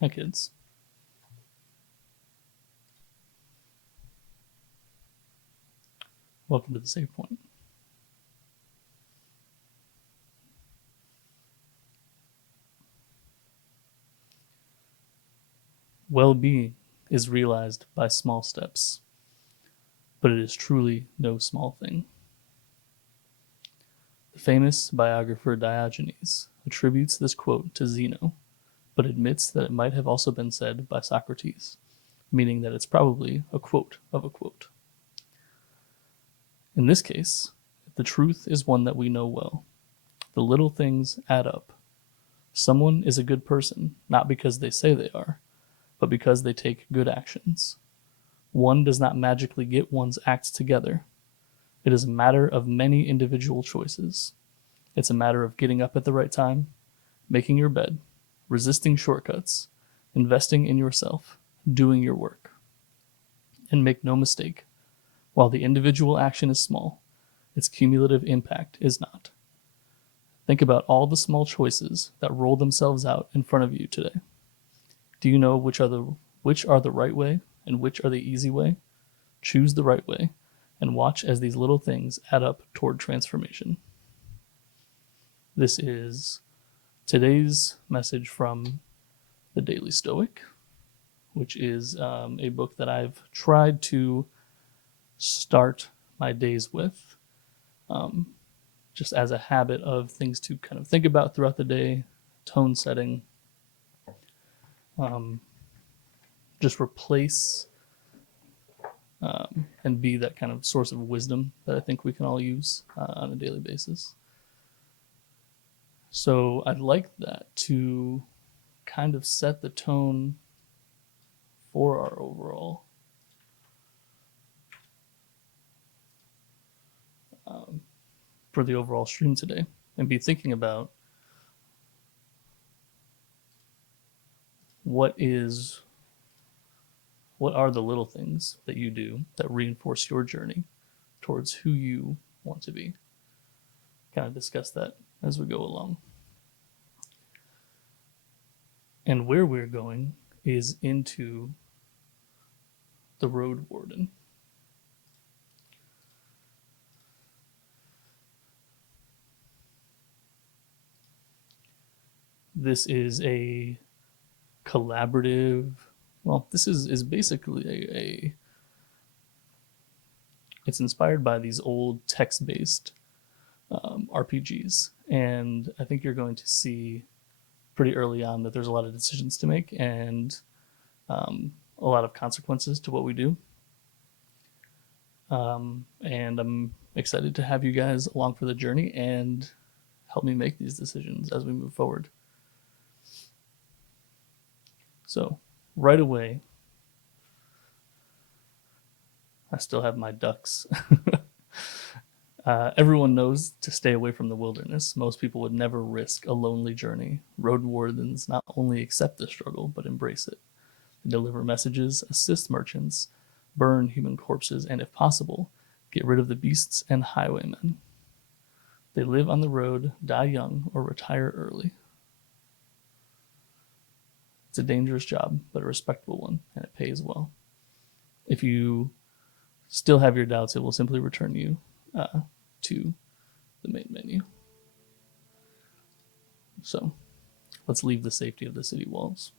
Hi, kids. Welcome to the save point. Well-being is realized by small steps, but it is truly no small thing. The famous biographer Diogenes attributes this quote to Zeno, but admits that it might have also been said by Socrates, meaning that it's probably a quote of a quote. In this case, the truth is one that we know well. The little things add up. Someone is a good person, not because they say they are, but because they take good actions. One does not magically get one's acts together. It is a matter of many individual choices. It's a matter of getting up at the right time, making your bed, resisting shortcuts, investing in yourself, doing your work. And make no mistake, while the individual action is small, its cumulative impact is not. Think about all the small choices that roll themselves out in front of you today. Do you know which are the right way and which are the easy way? Choose the right way and watch as these little things add up toward transformation. This is today's message from the Daily Stoic, which is a book that I've tried to start my days with, just as a habit of things to kind of think about throughout the day, tone setting, just replace and be that kind of source of wisdom that I think we can all use on a daily basis. So I'd like that to kind of set the tone for our overall for the overall stream today, and be thinking about what are the little things that you do that reinforce your journey towards who you want to be. Kind of discuss that as we go along. And where we're going is into the Roadwarden. This is a collaborative, well, this is basically it's inspired by these old text-based RPGs, and I think you're going to see pretty early on that there's a lot of decisions to make and a lot of consequences to what we do. And I'm excited to have you guys along for the journey and help me make these decisions as we move forward. So right away, I still have my ducks. Everyone knows to stay away from the wilderness. Most people would never risk a lonely journey. Road wardens not only accept the struggle, but embrace it. They deliver messages, assist merchants, burn human corpses, and if possible, get rid of the beasts and highwaymen. They live on the road, die young, or retire early. It's a dangerous job, but a respectable one, and it pays well. If you still have your doubts, it will simply return you to the main menu. So let's leave the safety of the city walls.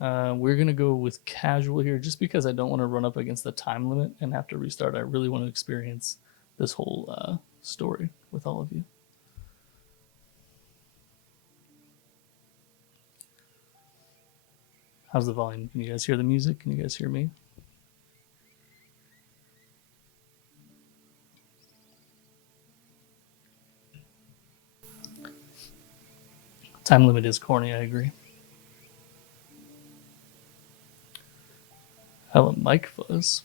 We're going to go with casual here just because I don't want to run up against the time limit and have to restart. I really want to experience this whole story with all of you. How's the volume? Can you guys hear the music? Can you guys hear me? Time limit is corny, I agree. Hello, mic fuzz.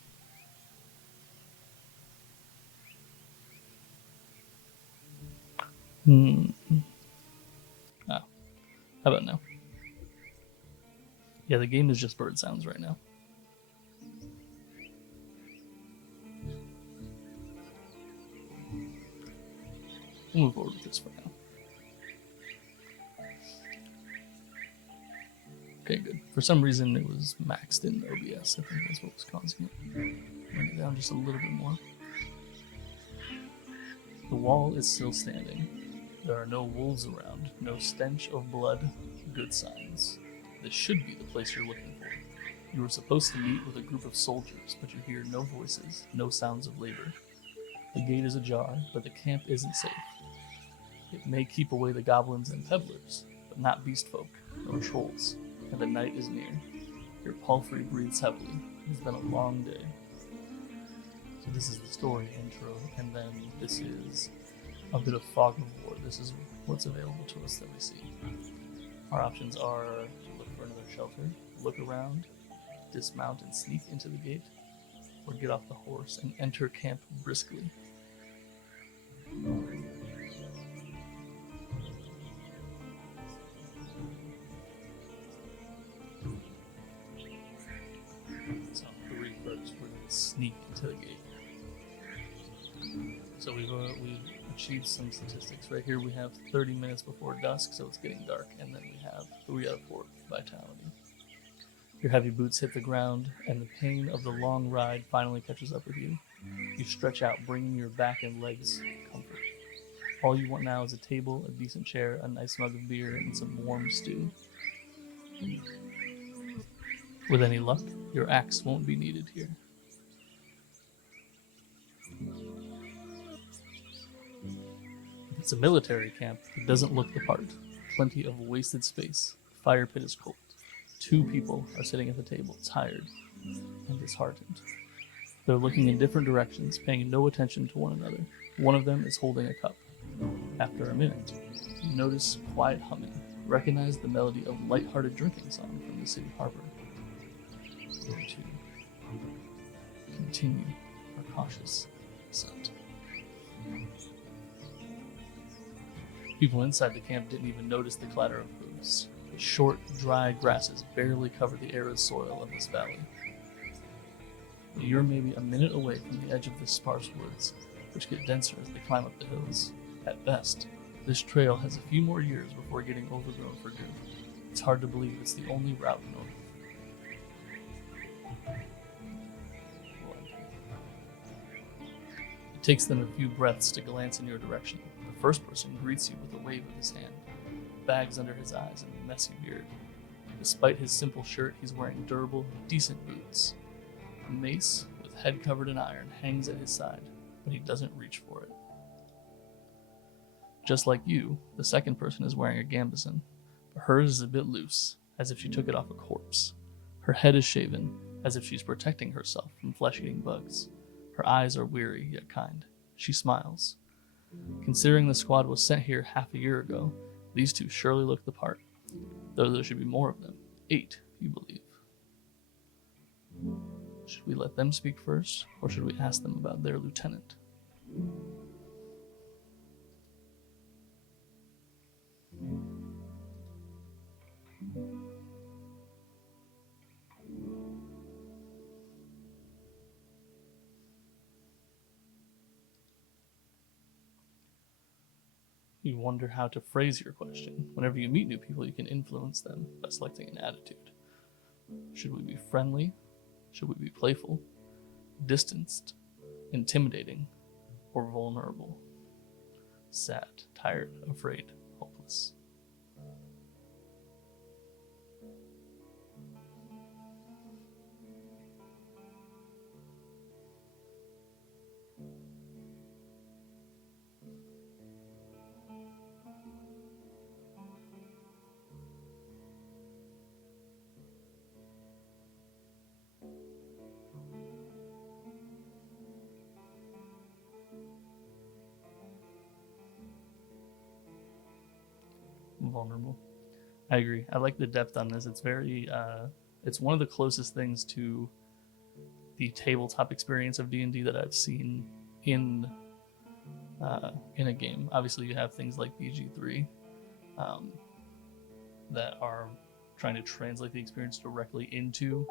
How about now? Yeah, the game is just bird sounds right now. We'll move forward with this for now. Okay, good. For some reason, it was maxed in OBS. I think that's what was causing it. Bring it down just a little bit more. The wall is still standing. There are no wolves around, no stench of blood, good signs. This should be the place you're looking for. You were supposed to meet with a group of soldiers, but you hear no voices, no sounds of labor. The gate is ajar, but the camp isn't safe. It may keep away the goblins and peddlers, but not beast folk, nor trolls, and the night is near. Your palfrey breathes heavily. It has been a long day. So this is the story intro, and then this is a bit of fog of war. This is what's available to us that we see. Our options are to look for another shelter, look around, dismount and sneak into the gate, or get off the horse and enter camp briskly. So three first, we're going to sneak into the gate. So we've achieved some statistics. Right here we have 30 minutes before dusk, so it's getting dark, and then we have 3 out of 4 vitality. Your heavy boots hit the ground, and the pain of the long ride finally catches up with you. You stretch out, bringing your back and legs comfort. All you want now is a table, a decent chair, a nice mug of beer, and some warm stew. With any luck, your axe won't be needed here. If it's a military camp, it doesn't look the part. Plenty of wasted space. The fire pit is cold. 2 people are sitting at the table, tired and disheartened. They're looking in different directions, paying no attention to one another. One of them is holding a cup. After a minute, you notice quiet humming. Recognize the melody of light-hearted drinking song from the city harbor. We're going to continue our cautious ascent. People inside the camp didn't even notice the clatter of hooves. The short, dry grasses barely cover the arid soil of this valley. You're maybe a minute away from the edge of the sparse woods, which get denser as they climb up the hills. At best, this trail has a few more years before getting overgrown for good. It's hard to believe it's the only route north. It takes them a few breaths to glance in your direction. The first person greets you with a wave of his hand, bags under his eyes and a messy beard. Despite his simple shirt, he's wearing durable, decent boots. A mace, with head covered in iron, hangs at his side, but he doesn't reach for it. Just like you, the second person is wearing a gambeson, but hers is a bit loose, as if she took it off a corpse. Her head is shaven, as if she's protecting herself from flesh-eating bugs. Her eyes are weary, yet kind. She smiles. Considering the squad was sent here half a year ago, these 2 surely look the part, though there should be more of them. 8, you believe. Should we let them speak first, or should we ask them about their lieutenant? You wonder how to phrase your question. Whenever you meet new people, you can influence them by selecting an attitude. Should we be friendly? Should we be playful? Distanced? Intimidating? Or vulnerable? Sad, tired, afraid, hopeless. Vulnerable. I agree. I like the depth on this. It's very, it's one of the closest things to the tabletop experience of D&D that I've seen in a game. Obviously, you have things like BG3 that are trying to translate the experience directly into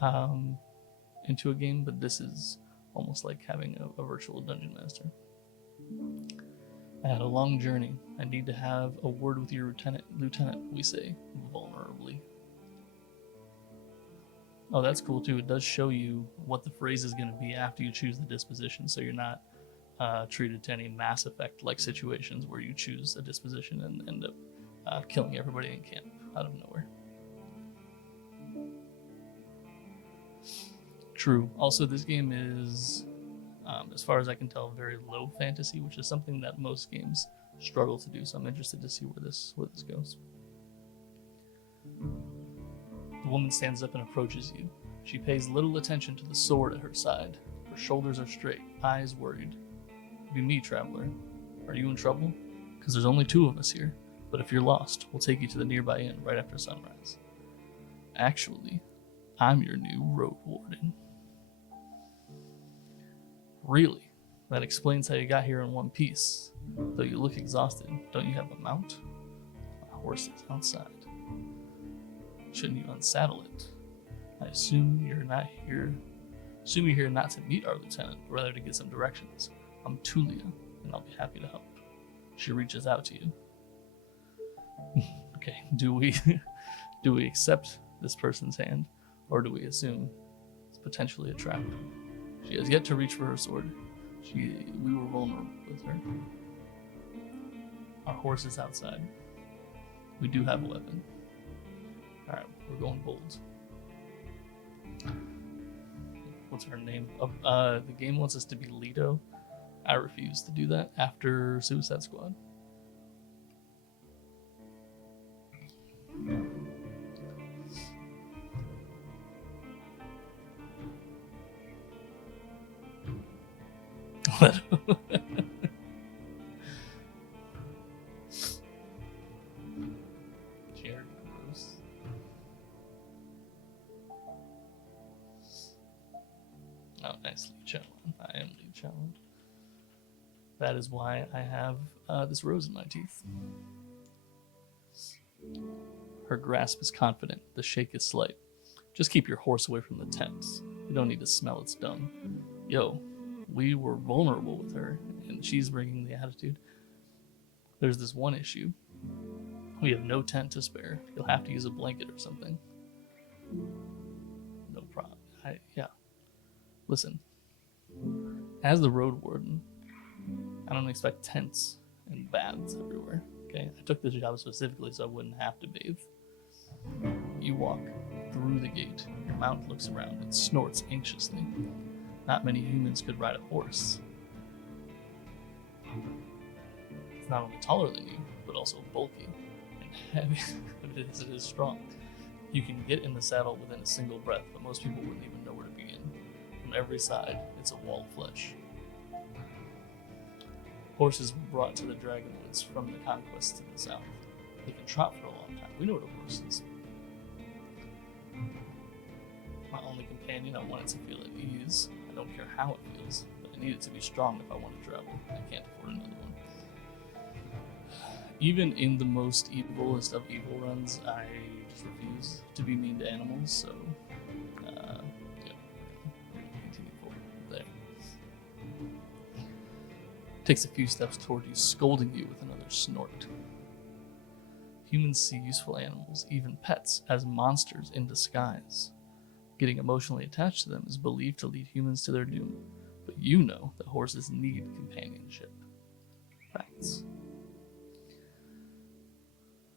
a game, but this is almost like having a virtual dungeon master. I had a long journey. I need to have a word with your lieutenant, we say, vulnerably. Oh, that's cool too. It does show you what the phrase is going to be after you choose the disposition, so you're not treated to any Mass Effect like situations where you choose a disposition and end up killing everybody in camp out of nowhere. True. Also, this game is, as far as I can tell, very low fantasy, which is something that most games struggle to do. So I'm interested to see where this goes. The woman stands up and approaches you. She pays little attention to the sword at her side. Her shoulders are straight, eyes worried. Be me, traveler. Are you in trouble? Because there's only 2 of us here. But if you're lost, we'll take you to the nearby inn right after sunrise. Actually, I'm your new Roadwarden. Really? That explains how you got here in one piece. Though you look exhausted, don't you have a mount? My horse is outside. Shouldn't you unsaddle it? I assume you're here not to meet our lieutenant, but rather to get some directions. I'm Tulia, and I'll be happy to help. She reaches out to you. Okay, do we accept this person's hand, or do we assume it's potentially a trap? She has yet to reach for her sword. We were vulnerable with her. Our horse is outside. We do have a weapon. Alright, we're going bold. What's her name? The game wants us to be Leto. I refuse to do that after Suicide Squad. Jared Gross. Oh, nice Lee Challen. I am Lee Challen. That is why I have this rose in my teeth. Her grasp is confident. The shake is slight. Just keep your horse away from the tents. You don't need to smell its dung. Yo, we were vulnerable with her, and she's bringing the attitude. There's this one issue. We have no tent to spare. You'll have to use a blanket or something. No problem. Yeah. Listen, as the Roadwarden, I don't expect tents and baths everywhere. Okay, I took this job specifically so I wouldn't have to bathe. You walk through the gate. Your mount looks around and snorts anxiously. Not many humans could ride a horse. It's not only taller than you, but also bulky and heavy. It is strong. You can get in the saddle within a single breath, but most people wouldn't even know where to begin. From every side, it's a wall of flesh. Horses were brought to the Dragonwoods from the conquest to the south. They can trot for a long time. We know what a horse is. My only companion, I want it to feel at ease. I don't care how it feels, but I need it to be strong if I want to travel. I can't afford another one. Even in the most evilest of evil runs, I just refuse to be mean to animals, so yeah, we're gonna continue forward there. Takes a few steps toward you, scolding you with another snort. Humans see useful animals, even pets, as monsters in disguise. Getting emotionally attached to them is believed to lead humans to their doom, but you know that horses need companionship. Facts.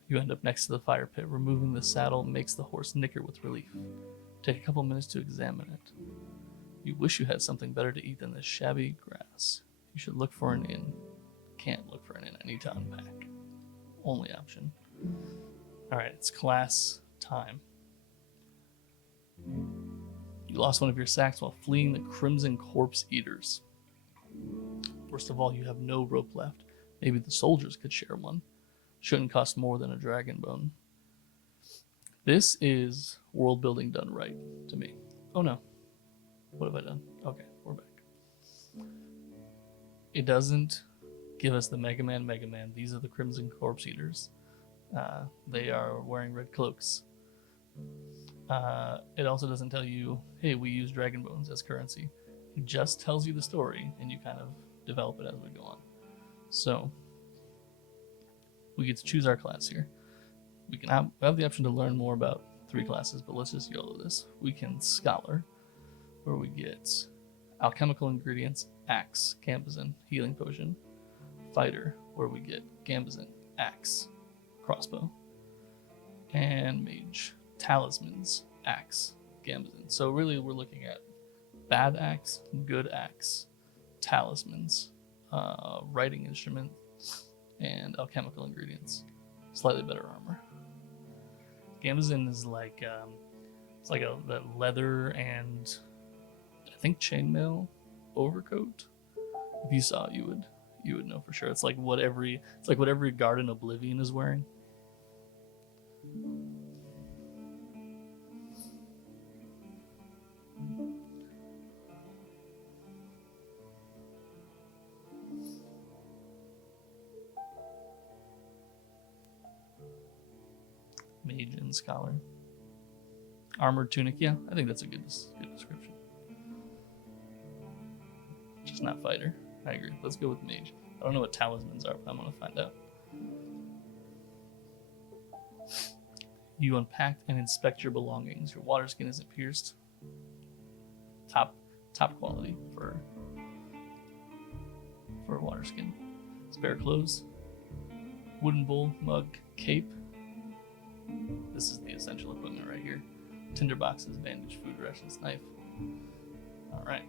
You end up next to the fire pit. Removing the saddle makes the horse nicker with relief. Take a couple minutes to examine it. You wish you had something better to eat than this shabby grass. You should look for an inn. Can't look for an inn. I need to unpack. Only option. Alright, it's class time. You lost one of your sacks while fleeing the Crimson Corpse Eaters. Worst of all, you have no rope left. Maybe the soldiers could share one. Shouldn't cost more than a dragon bone. This is world building done right to me. Oh no. What have I done? Okay, we're back. It doesn't give us the Mega Man. These are the Crimson Corpse Eaters. They are wearing red cloaks. It also doesn't tell you, hey, we use dragon bones as currency. It just tells you the story, and you kind of develop it as we go on. So, we get to choose our class here. We have the option to learn more about 3 classes, but let's just YOLO this. Weekend Scholar, where we get alchemical ingredients, axe, gambazin, healing potion. Fighter, where we get gambazin, axe, crossbow. And mage, talismans, axe, gambazin. So really we're looking at bad axe, good axe, talismans, writing instrument, and alchemical ingredients. Slightly better armor. Gambazin is like it's like the leather and I think chainmail overcoat. If you saw it, you would know for sure. It's like what every guard in Oblivion is wearing. Mage and Scholar. Armored tunic, yeah, I think that's a good description. Just not fighter. I agree. Let's go with mage. I don't know what talismans are, but I'm going to find out. You unpack and inspect your belongings. Your water skin isn't pierced. Top quality for water skin. Spare clothes. Wooden bowl, mug, cape. This is the essential equipment right here. Tinder boxes, bandage, food rations, knife. All right.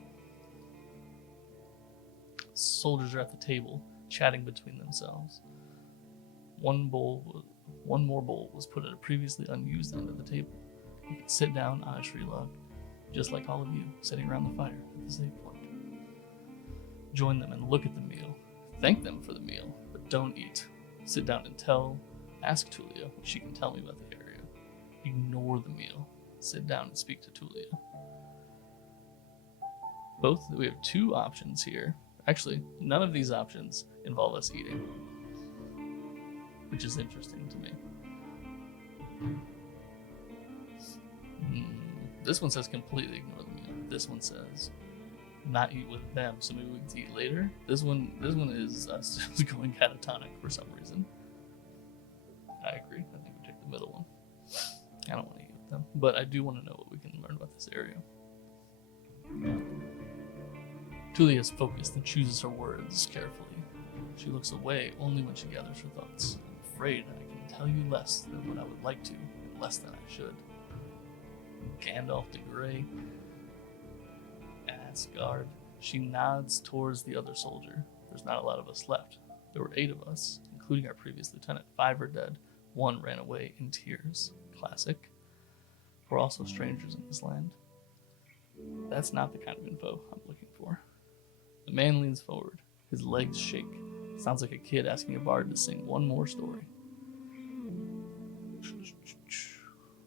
Soldiers are at the table, chatting between themselves. One more bowl was put at a previously unused end of the table. You can sit down on a tree log, just like all of you, sitting around the fire at the same point. Join them and look at the meal. Thank them for the meal, but don't eat. Sit down and ask Tulia what she can tell me about the area. Ignore the meal. Sit down and speak to Tulia. We have 2 options here. Actually, none of these options involve us eating, which is interesting to me. This one says completely ignore the meal. This one says not eat with them, so maybe we can eat later. This one is us just going catatonic for some reason. I agree. I think we take the middle one. I don't want to eat with them, but I do want to know what we can learn about this area. Tulia is focused and chooses her words carefully. She looks away only when she gathers her thoughts. I'm afraid I can tell you less than what I would like to, and less than I should. Gandalf the Grey, Asgard. She nods towards the other soldier. There's not a lot of us left. There were 8 of us, including our previous lieutenant. 5 are dead. 1 ran away in tears. Classic. We're also strangers in this land. That's not the kind of info I'm looking for. The man leans forward. His legs shake. Sounds like a kid asking a bard to sing one more story.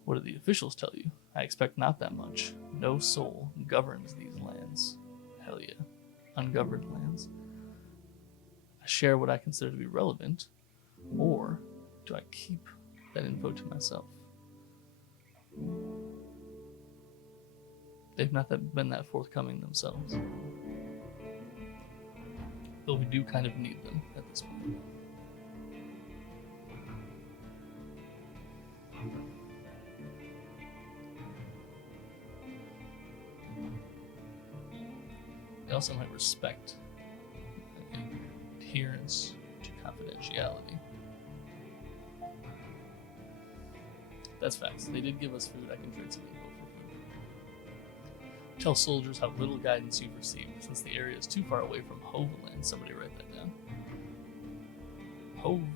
What do the officials tell you? I expect not that much. No soul governs these lands. Hell yeah. Ungoverned lands. I share what I consider to be relevant, or do I keep that info to myself? They've not been that forthcoming themselves. But we do kind of need them at this point. They also might respect adherence to confidentiality. That's facts. They did give us food. I can trade some info for food. Tell soldiers how little guidance you've received, since the area is too far away from Hoveland. Somebody write that down. Hoveland.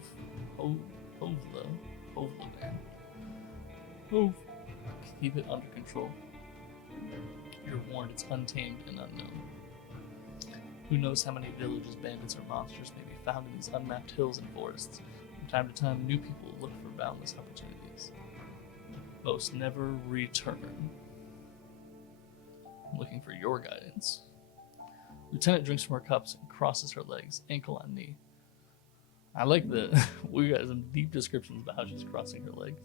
Hove. Keep it under control. You're warned it's untamed and unknown. Who knows how many villages, bandits, or monsters may be found in these unmapped hills and forests. From time to time, new people look for boundless opportunities. Most never return. I'm looking for your guidance. Lieutenant drinks from her cups and crosses her legs, ankle on knee. I like we got some deep descriptions about how she's crossing her legs.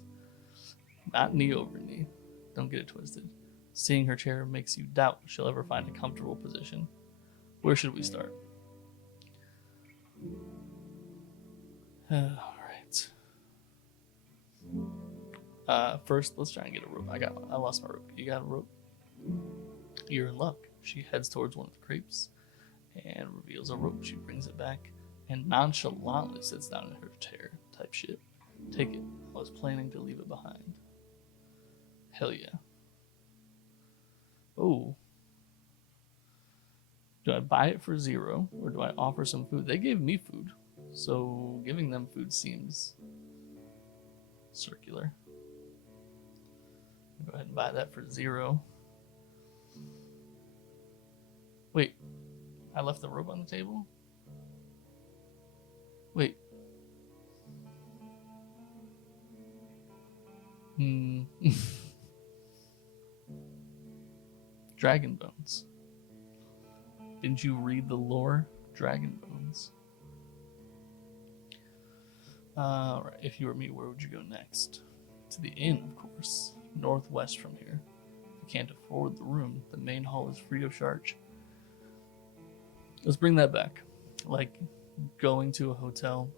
Not knee over knee. Don't get it twisted. Seeing her chair makes you doubt she'll ever find a comfortable position. Where should we start? All right. First, let's try and get a rope. I lost my rope. You got a rope? You're in luck. She heads towards one of the crepes and reveals a rope. She brings it back and nonchalantly sits down in her chair. Type shit. Take it. I was planning to leave it behind. Hell yeah. Oh. Do I buy it for 0 or do I offer some food? They gave me food, so giving them food seems circular. Go ahead and buy that for 0. Wait, I left the rope on the table? Wait. Dragon bones. Didn't you read the lore? Dragon bones. Alright, if you were me, where would you go next? To the inn, of course. Northwest from here. If you can't afford the room, the main hall is free of charge. Let's bring that back. Like going to a hotel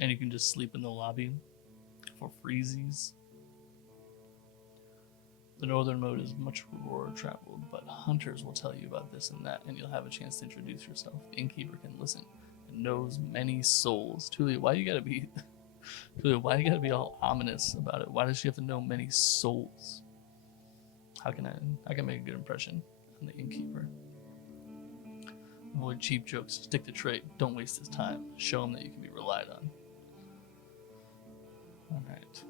and you can just sleep in the lobby for freezies. The northern mode is much more traveled, but hunters will tell you about this and that, and you'll have a chance to introduce yourself. The innkeeper can listen and knows many souls. Tulia, why you gotta be all ominous about it? Why does she have to know many souls? How can I can make a good impression on the innkeeper. Avoid cheap jokes, stick to trade, don't waste his time. Show him that you can be relied on. Alright.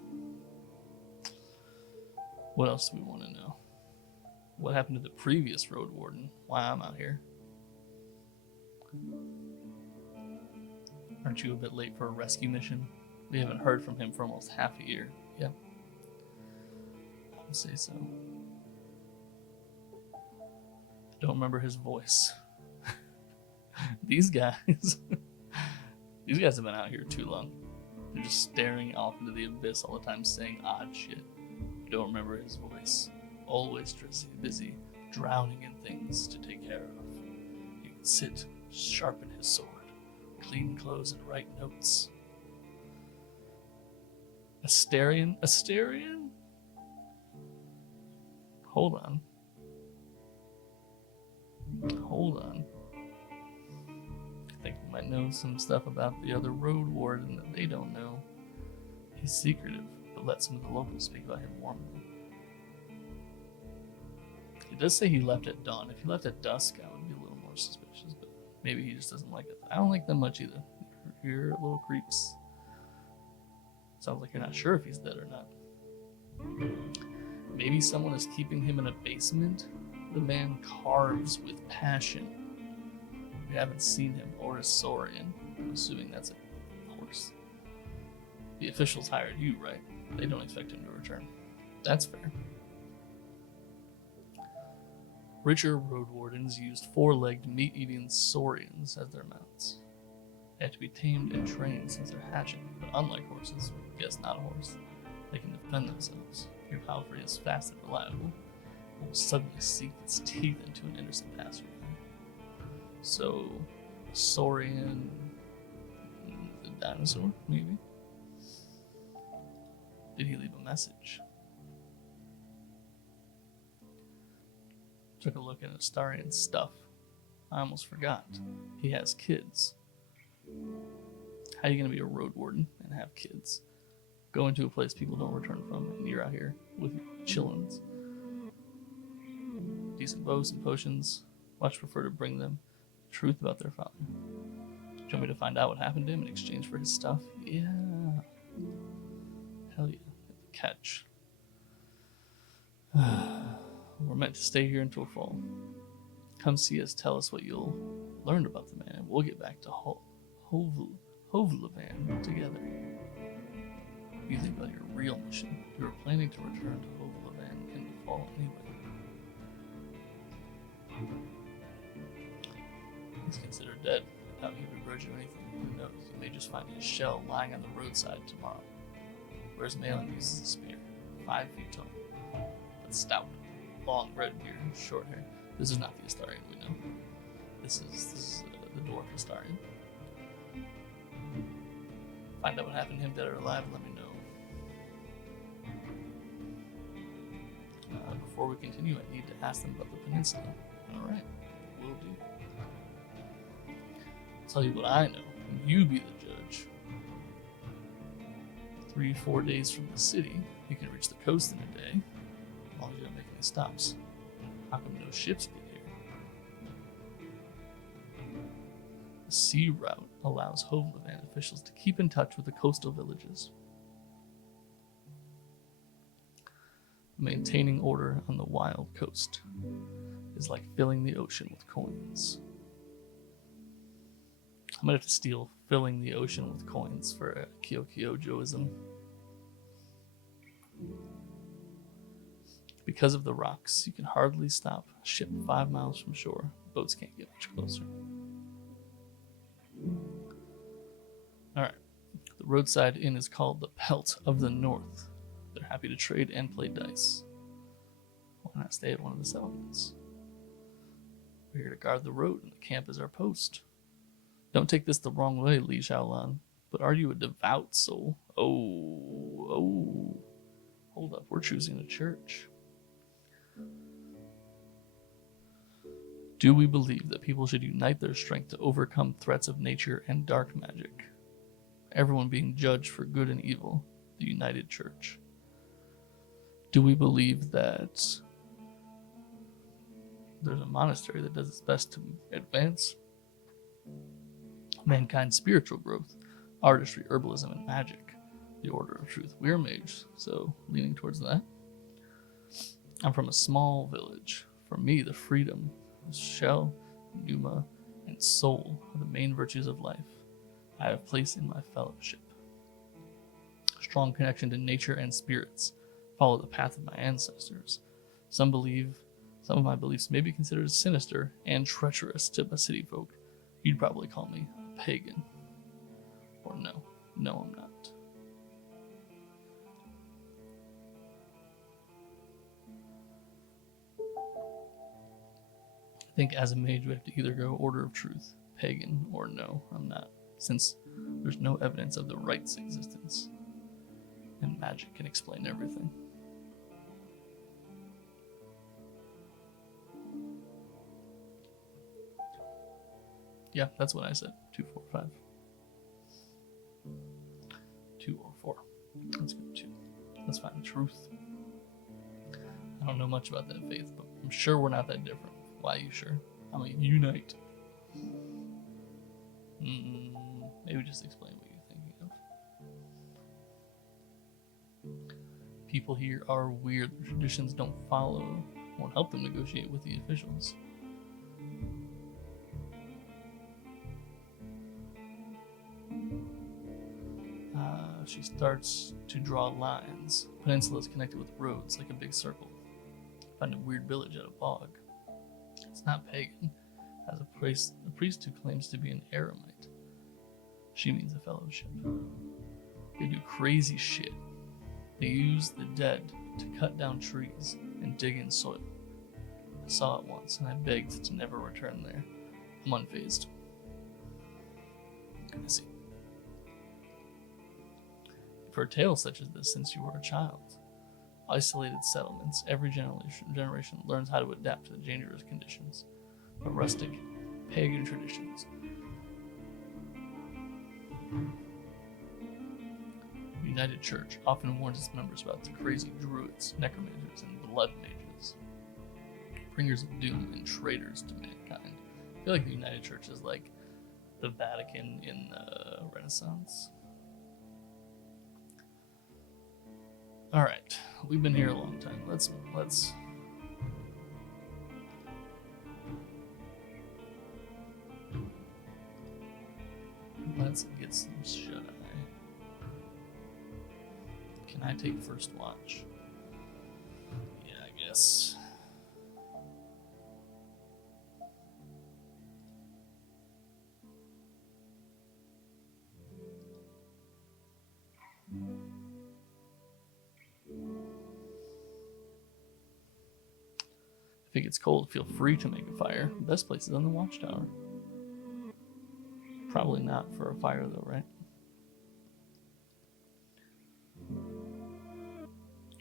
What else do we want to know? What happened to the previous Roadwarden? Why I'm out here? Aren't you a bit late for a rescue mission? We haven't heard from him for almost half a year. Yeah. I would say so. I don't remember his voice. These guys have been out here too long. They're just staring off into the abyss all the time saying odd shit. Don't remember his voice. Always busy, drowning in things to take care of. He would sit, sharpen his sword, clean clothes, and write notes. Asterion? Hold on. I think we might know some stuff about the other Roadwarden that they don't know. He's secretive, but let some of the locals speak about him warmly. He does say he left at dawn. If he left at dusk, I would be a little more suspicious, but maybe he just doesn't like it. I don't like them much either. You're little creeps. Sounds like you're not sure if he's dead or not. Maybe someone is keeping him in a basement? The man carves with passion. We haven't seen him or his saurian. I'm assuming that's a horse. The officials hired you, right? They don't expect him to return. That's fair. Richer Roadwardens used 4-legged meat-eating saurians as their mounts. They have to be tamed and trained since they're hatching, but unlike horses, guess not a horse, they can defend themselves. Your palfrey is fast and reliable, but will suddenly sink its teeth into an innocent passerby. So, a saurian, a dinosaur, maybe? Did he leave a message? Took a look at Astarian's stuff. I almost forgot. He has kids. How are you going to be a Roadwarden and have kids? Go into a place people don't return from, and you're out here with chillins. Decent bows and potions. Much prefer to bring them the truth about their father. Do you want me to find out what happened to him in exchange for his stuff? Yeah. Hell yeah. Catch. We're meant to stay here until fall. Come see us, tell us what you'll learn about the man, and we'll get back to Hovlevan together. You think about your real mission. You were planning to return to Hovlevan in the fall anyway. He's considered dead. I doubt he begrudged you anything. Who knows? You may just find his shell lying on the roadside tomorrow. Whereas Malin uses a spear, 5 feet tall, but stout. Long red beard, short hair. This is not the Astarian we know. This is the dwarf Astarian. Find out what happened to him, dead or alive, let me know. before we continue, I need to ask them about the peninsula. All right, will do. I'll tell you what I know. You be the judge. 3-4 days from the city, you can reach the coast in a day, as long as you don't make any stops. How come no ships get here? The sea route allows Hovlevan officials to keep in touch with the coastal villages. Maintaining order on the wild coast is like filling the ocean with coins. I'm gonna have to steal filling the ocean with coins for a Kyokyojoism. Because of the rocks, you can hardly stop a ship 5 miles from shore. Boats can't get much closer. Alright, the roadside inn is called the Pelt of the North. They're happy to trade and play dice. Why not stay at one of the settlements? We're here to guard the road, and the camp is our post. Don't take this the wrong way, Li Xiaolan, but are you a devout soul? Oh. Hold up, we're choosing a church. Do we believe that people should unite their strength to overcome threats of nature and dark magic? Everyone being judged for good and evil, the United Church. Do we believe that there's a monastery that does its best to advance mankind's spiritual growth, artistry, herbalism, and magic? The Order of Truth. We're mages, so leaning towards that. I'm from a small village. For me, the freedom, shell, pneuma, and soul are the main virtues of life. I have place in my fellowship. Strong connection to nature and spirits. Follow the path of my ancestors. Some of my beliefs may be considered sinister and treacherous to the city folk. You'd probably call me a pagan. Or no, I'm not. I think as a mage, we have to either go Order of Truth, pagan, or no, I'm not, since there's no evidence of the right's existence, and magic can explain everything. Yeah, that's what I said. 2, 4, 5. 2 or 4. Let's go 2. Let's find the truth. I don't know much about that faith, but I'm sure we're not that different. Why are you sure? I mean, unite. Maybe just explain what you're thinking of. People here are weird. Their traditions don't follow. Won't help them negotiate with the officials. She starts to draw lines. Peninsula is connected with roads, like a big circle. Find a weird village at a bog. It's not pagan. As a priest who claims to be an eremite. She means a fellowship. They do crazy shit. They use the dead to cut down trees and dig in soil. I saw it once, and I begged to never return there. I'm unfazed. I see. You've heard tales such as this since you were a child. Isolated settlements, every generation learns how to adapt to the dangerous conditions. But rustic, pagan traditions. The United Church often warns its members about the crazy druids, necromancers, and blood mages. Bringers of doom and traitors to mankind. I feel like the United Church is like the Vatican in the Renaissance. Alright, we've been here a long time. Let's get some shut-eye. Can I take first watch? Yeah, I guess. If it gets cold, feel free to make a fire. The best place is on the watchtower. Probably not for a fire though, right?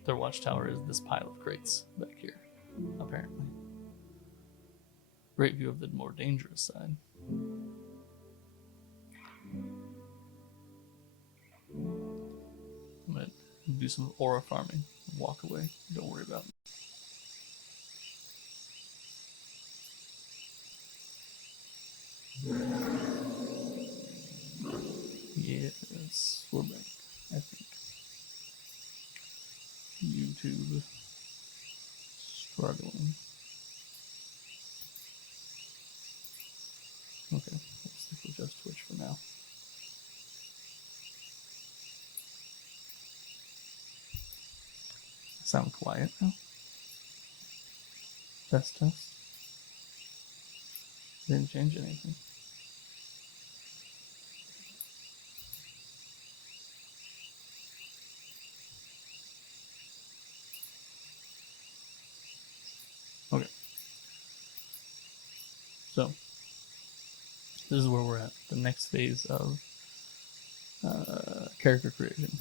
Their watchtower is this pile of crates back here. great view of the more dangerous side. I'm going to do some aura farming and walk away. Don't worry about it. Yes, we're back, I think. YouTube struggling. Okay, let's stick with just Twitch for now. Sound quiet now? Test, test. Didn't change anything. Okay. So, this is where we're at. The next phase of character creation.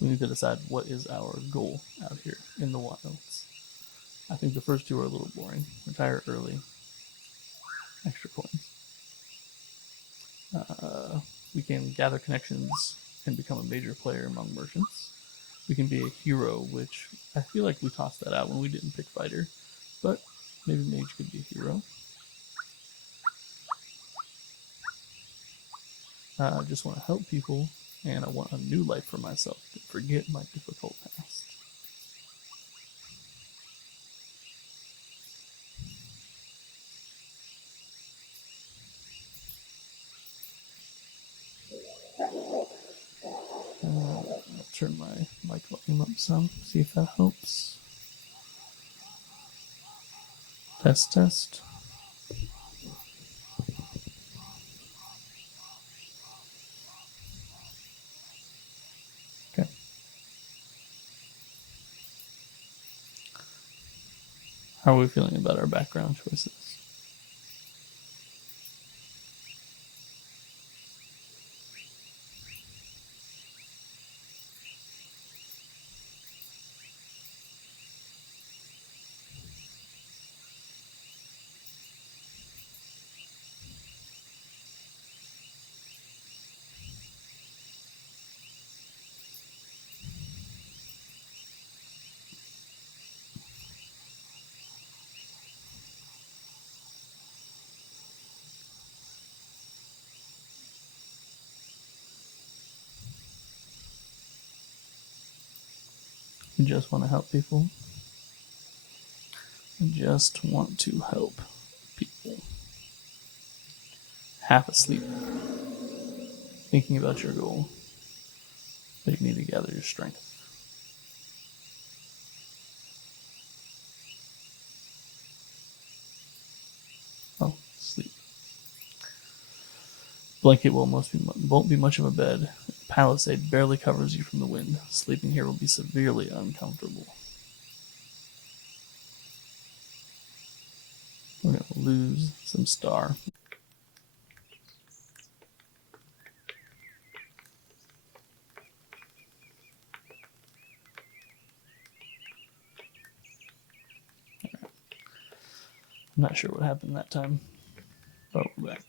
We need to decide what is our goal out here in the wilds. I think the first two are a little boring. Retire early. Extra coins. We can gather connections and become a major player among merchants. We can be a hero, which I feel like we tossed that out when we didn't pick fighter. But maybe mage could be a hero. I just want to help people, and I want a new life for myself to forget my difficult past. I'll turn my mic volume up some, see if that helps. Test, test. Okay. How are we feeling about our background choices? We just want to help people. We just want to help people. Half asleep, thinking about your goal, but you need to gather your strength. Oh, sleep. Blanket won't be much of a bed. Palisade barely covers you from the wind. Sleeping here will be severely uncomfortable. We're going to lose some star. I'm not sure what happened that time, but we're back.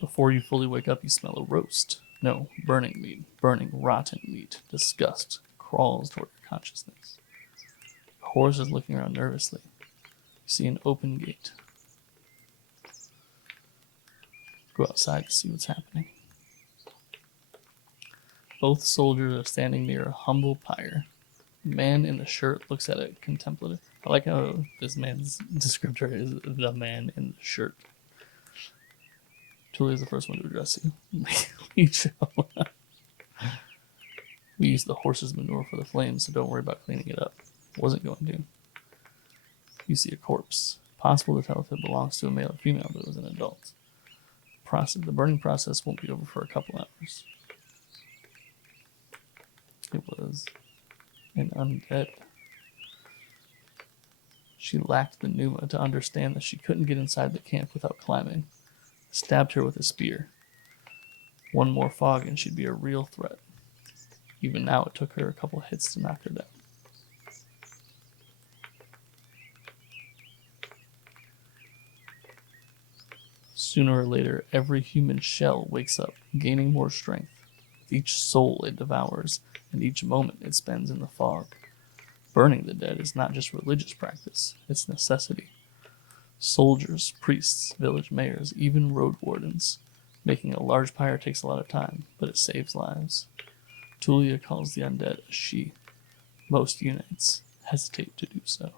Before you fully wake up, you smell a roast. No, burning meat. Burning, rotten meat. Disgust crawls toward your consciousness. The horse is looking around nervously. You see an open gate. Go outside to see what's happening. Both soldiers are standing near a humble pyre. The man in the shirt looks at it contemplative. I like how this man's descriptor is the man in the shirt. Julie is the first one to address you. We used the horse's manure for the flames, so don't worry about cleaning it up. Wasn't going to. You see a corpse. Possible to tell if it belongs to a male or female, but it was an adult. The burning process won't be over for a couple hours. It was an undead. She lacked the pneuma to understand that she couldn't get inside the camp without climbing. Stabbed her with a spear. One more fog and she'd be a real threat. Even now, it took her a couple hits to knock her down. Sooner or later, every human shell wakes up, gaining more strength. With each soul it devours, and each moment it spends in the fog. Burning the dead is not just religious practice, it's necessity. Soldiers, priests, village mayors, even road wardens. Making a large pyre takes a lot of time, but it saves lives. Tulia calls the undead a she. Most units hesitate to do so.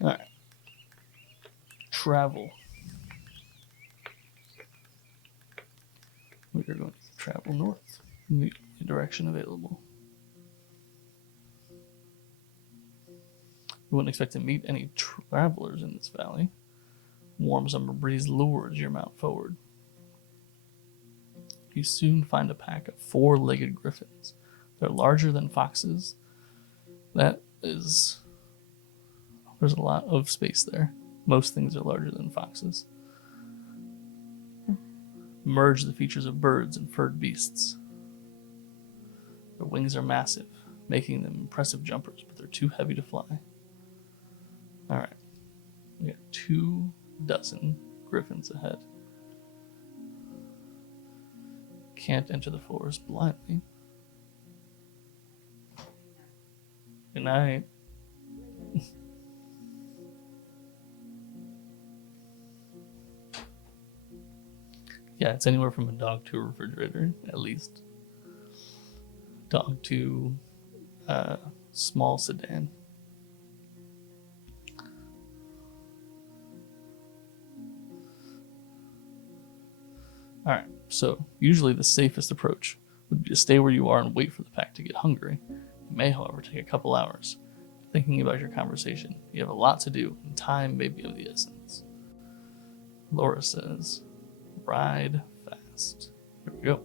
Alright. Travel. We are going to travel north in the direction available. You wouldn't expect to meet any travelers in this valley. Warm summer breeze lures your mount forward. You soon find a pack of 4-legged griffins. They're larger than foxes. There's a lot of space there. Most things are larger than foxes. Merge the features of birds and furred beasts. Their wings are massive, making them impressive jumpers, but they're too heavy to fly. Alright. We got 24 griffins ahead. Can't enter the forest blindly. Good night. Yeah, it's anywhere from a dog to a refrigerator, at least. Dog to a small sedan. Alright, so usually the safest approach would be to stay where you are and wait for the pack to get hungry. It may, however, take a couple hours. Thinking about your conversation, you have a lot to do, and time may be of the essence. Laura says, ride fast. Here we go.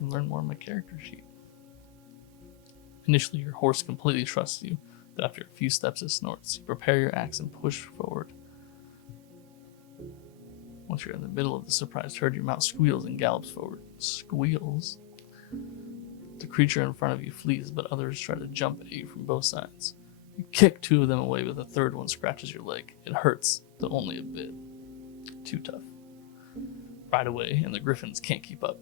And learn more on my character sheet. Initially, your horse completely trusts you, but after a few steps it snorts. You prepare your axe and push forward. Once you're in the middle of the surprised herd, your mount squeals and gallops forward. Squeals? The creature in front of you flees, but others try to jump at you from both sides. You kick 2 of them away, but the third one scratches your leg. It hurts, though only a bit. Too tough. Ride away, and the griffins can't keep up.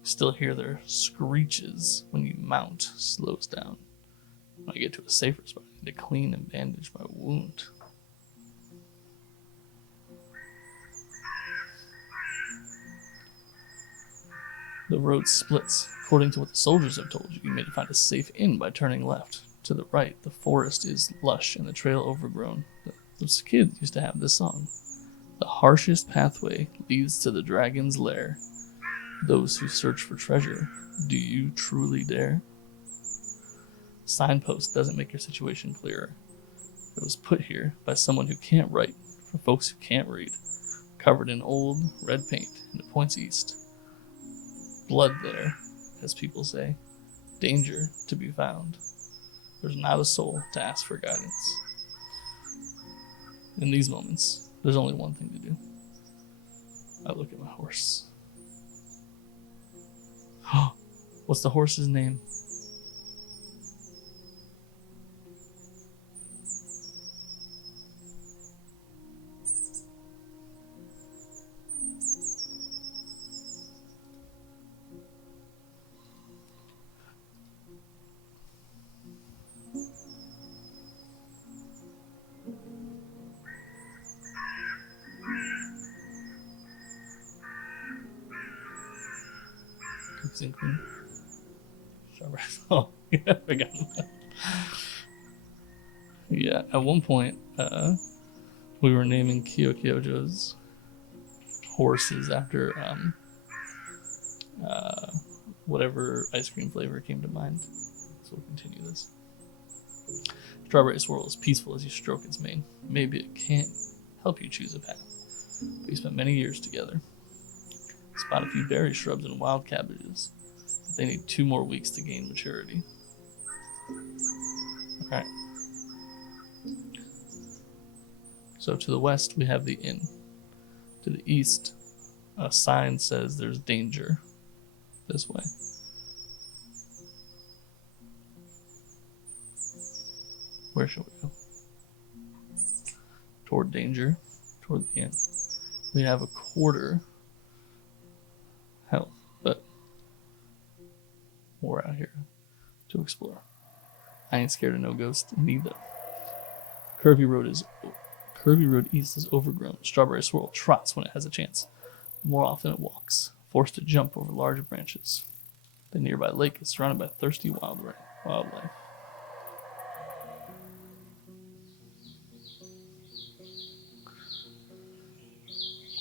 You still hear their screeches when you mount slows down. When I get to a safer spot, I need to clean and bandage my wound. The road splits. According to what the soldiers have told you, you may find a safe inn by turning left. To the right, the forest is lush and the trail overgrown. Those kids used to have this song. The harshest pathway leads to the dragon's lair. Those who search for treasure, do you truly dare? Signpost doesn't make your situation clearer. It was put here by someone who can't write, for folks who can't read. Covered in old red paint, and it points east. Blood there, as people say. Danger to be found. There's not a soul to ask for guidance. In these moments, there's only one thing to do. I look at my horse. What's the horse's name? Cooks and cream. Strawberries. Oh, yeah, I forgot about that. Yeah, at one point, we were naming Kyojo's horses after whatever ice cream flavor came to mind. So we'll continue this. Strawberry Swirl is peaceful as you stroke its mane. Maybe it can help you choose a path. But you spent many years together. Spot a few berry shrubs and wild cabbages. But they need 2 more weeks to gain maturity. Alright. So to the west we have the inn. To the east, a sign says there's danger this way. Where should we go? Toward danger, toward the end. We have a quarter health, but more out here to explore. I ain't scared of no ghost neither. Curvy road east is overgrown. Strawberry swirl trots when it has a chance. More often it walks, forced to jump over larger branches. The nearby lake is surrounded by thirsty wildlife.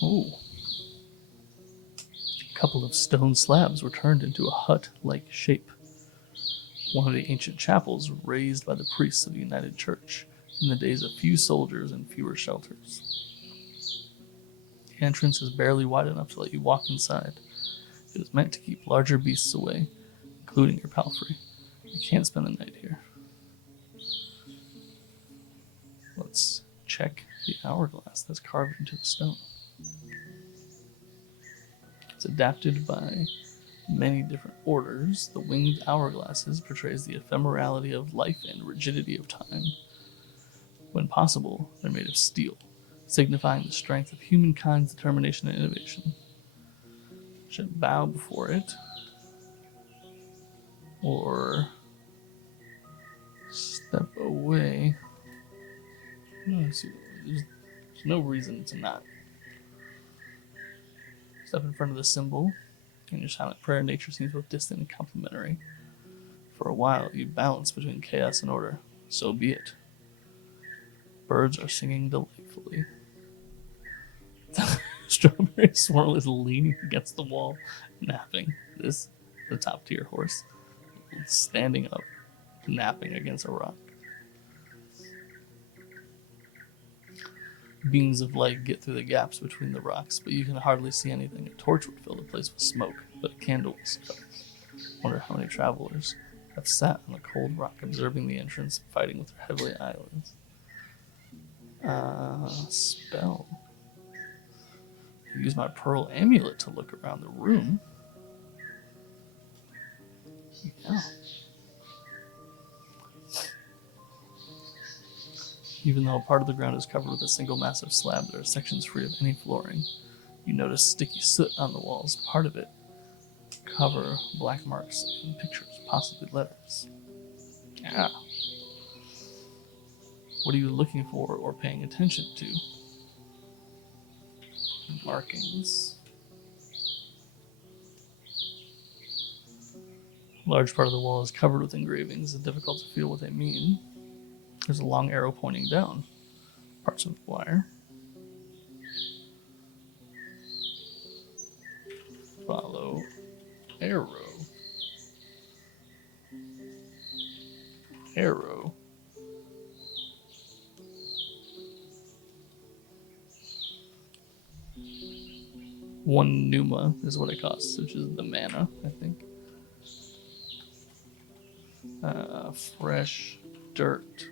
Ooh. A couple of stone slabs were turned into a hut-like shape. One of the ancient chapels raised by the priests of the United Church in the days of few soldiers and fewer shelters. The entrance is barely wide enough to let you walk inside. It was meant to keep larger beasts away, including your palfrey. You can't spend the night here. Let's check the hourglass that's carved into the stone. It's adapted by many different orders. The winged hourglasses portrays the ephemerality of life and rigidity of time. When possible, they're made of steel, signifying the strength of humankind's determination and innovation. Should bow before it, or step away. There's no reason to not. Step in front of the symbol. In your silent prayer, nature seems both distant and complementary. For a while, you balance between chaos and order. So be it. Birds are singing delightfully. Strawberry swirl is leaning against the wall, napping. This, the top tier horse, standing up, napping against a rock. Beams of light get through the gaps between the rocks, but you can hardly see anything. A torch would fill the place with smoke, but a candle is cut. Wonder how many travelers have sat on the cold rock observing the entrance, fighting with their heavily eyelids. Spell. Use my pearl amulet to look around the room. Yeah. Even though part of the ground is covered with a single massive slab, there are sections free of any flooring. You notice sticky soot on the walls. Part of it cover black marks and pictures, possibly letters. Yeah. What are you looking for or paying attention to? Markings. A large part of the wall is covered with engravings. It's difficult to feel what they mean. There's a long arrow pointing down. Parts of the wire. Follow arrow. Arrow. One pneuma is what it costs, which is the mana, I think. Fresh dirt.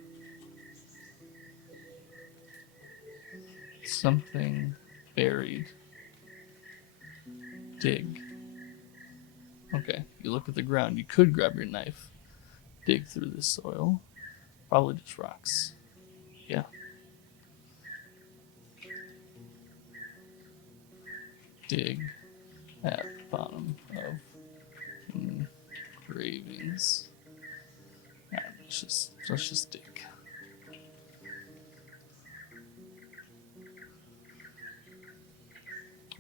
Something buried. Dig. Okay, you look at the ground. You could grab your knife, dig through this soil. Probably just rocks. Yeah. Dig at the bottom of engravings. Alright, let's just dig.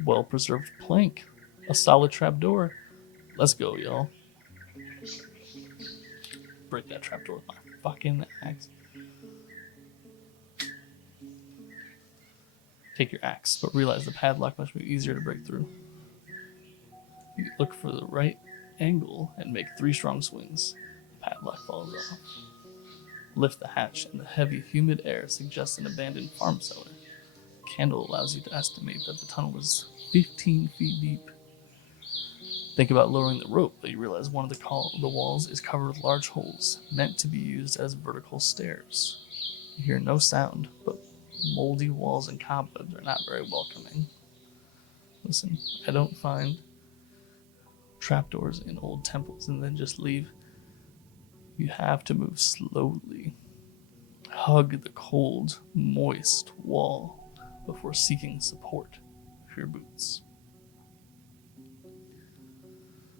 Well-preserved plank. A solid trapdoor. Let's go, y'all. Break that trapdoor with my fucking axe. Take your axe, but realize the padlock must be easier to break through. You look for the right angle and make 3 strong swings. The padlock falls off. Lift the hatch, and the heavy, humid air suggests an abandoned farm cellar. The candle allows you to estimate that the tunnel is 15 feet deep. Think about lowering the rope, but you realize one of the walls is covered with large holes, meant to be used as vertical stairs. You hear no sound, but moldy walls and cobwebs are not very welcoming. Listen, I don't find trapdoors in old temples and then just leave. You have to move slowly. Hug the cold, moist wall before seeking support for your boots.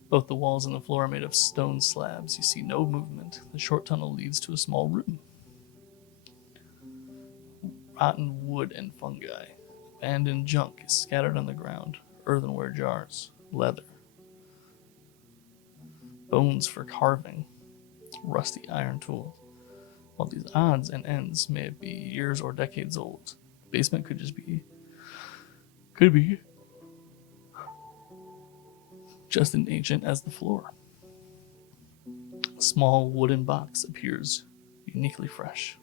Both the walls and the floor are made of stone slabs. You see no movement. The short tunnel leads to a small room. Rotten wood and fungi. Abandoned junk is scattered on the ground. Earthenware jars. Leather. Bones for carving. Rusty iron tools. While these odds and ends may be years or decades old, the basement could be just as ancient as the floor. A small wooden box appears uniquely fresh.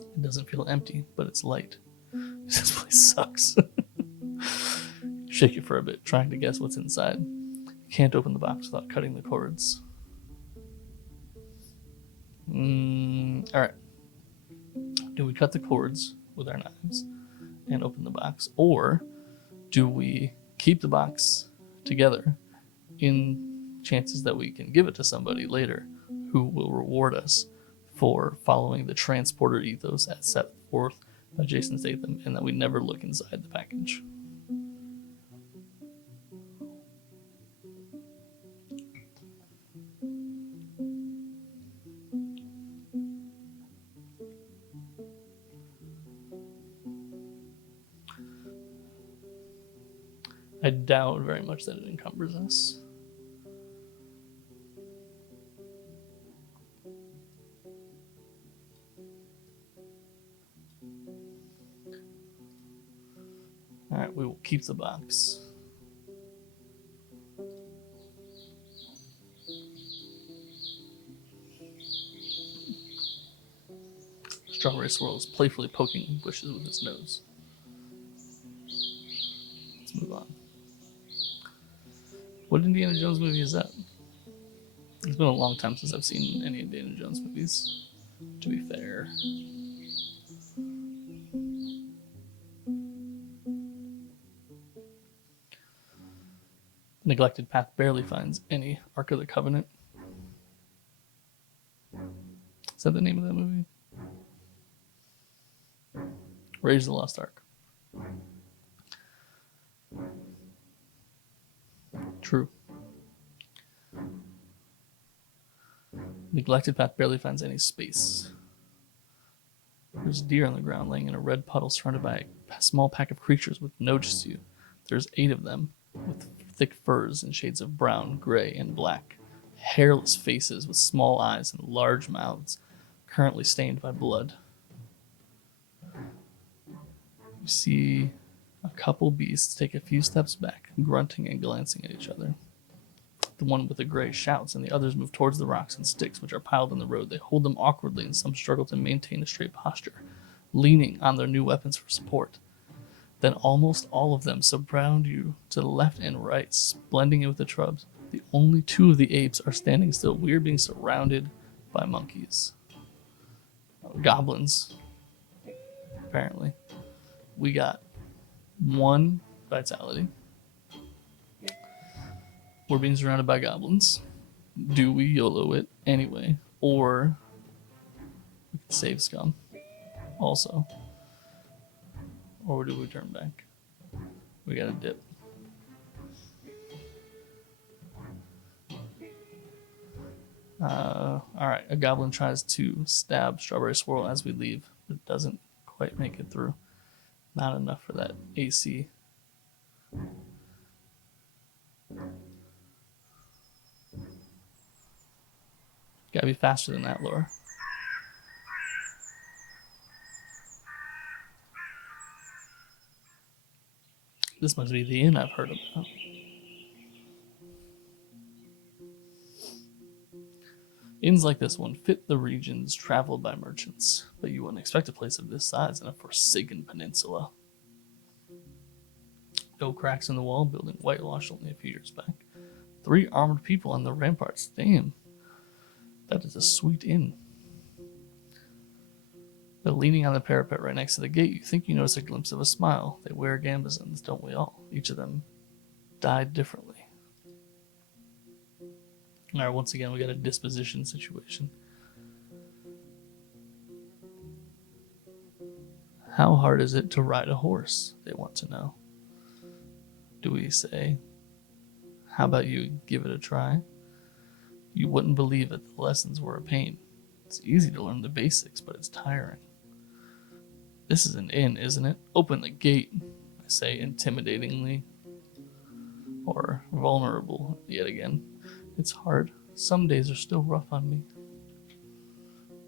It doesn't feel empty, but it's light. This place sucks. Shake it for a bit, trying to guess what's inside. You can't open the box without cutting the cords. Alright. Do we cut the cords with our knives and open the box? Or do we keep the box together in chances that we can give it to somebody later who will reward us for following the transporter ethos as set forth by Jason Statham, and that we never look inside the package? I doubt very much that it encumbers us. Alright, we will keep the box. Strawberry Swirl is playfully poking bushes with his nose. Let's move on. What Indiana Jones movie is that? It's been a long time since I've seen any Indiana Jones movies, to be fair. The Neglected Path barely finds any Ark of the Covenant. Is that the name of that movie? Raiders of the Lost Ark. True. Neglected Path barely finds any space. There's a deer on the ground laying in a red puddle surrounded by a small pack of creatures with noticed you. There's 8 of them with thick furs in shades of brown, gray, and black. Hairless faces with small eyes and large mouths, currently stained by blood. You see a couple beasts take a few steps back, grunting and glancing at each other. The one with the gray shouts, and the others move towards the rocks and sticks which are piled in the road. They hold them awkwardly, and some struggle to maintain a straight posture, leaning on their new weapons for support. Then almost all of them surround you to the left and right, blending in with the shrubs. The only 2 of the apes are standing still. We are being surrounded by monkeys. Goblins, apparently. We got 1 vitality. We're being surrounded by goblins. Do we YOLO it anyway? Or we can save scum also. Or do we turn back? We gotta dip. Alright, a goblin tries to stab Strawberry Swirl as we leave, but doesn't quite make it through. Not enough for that AC. Gotta be faster than that, Laura. This must be the inn I've heard about. Inns like this one fit the regions traveled by merchants, but you wouldn't expect a place of this size in a forsaken peninsula. No cracks in the wall, building whitewashed only a few years back. 3 armored people on the ramparts. Damn. That is a sweet inn. They're leaning on the parapet right next to the gate. You think you notice a glimpse of a smile. They wear gambesons, don't we all? Each of them died differently. All right, once again, we got a disposition situation. How hard is it to ride a horse? They want to know. Do we say, how about you give it a try? You wouldn't believe that the lessons were a pain. It's easy to learn the basics, but it's tiring. This is an inn, isn't it? Open the gate, I say intimidatingly. Or vulnerable, yet again. It's hard. Some days are still rough on me.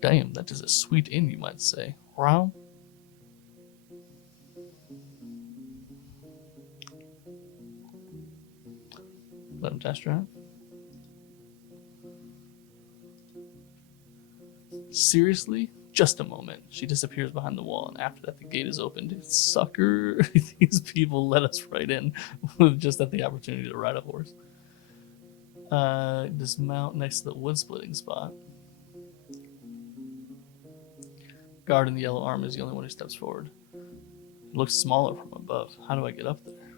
Damn, that is a sweet inn, you might say. Wow. Let him test drive. Seriously? Just a moment. She disappears behind the wall, and after that, the gate is opened. Sucker. These people let us right in just at the opportunity to ride a horse. Dismount next to the wood splitting spot. Guard in the yellow armor is the only one who steps forward. It looks smaller from above. How do I get up there?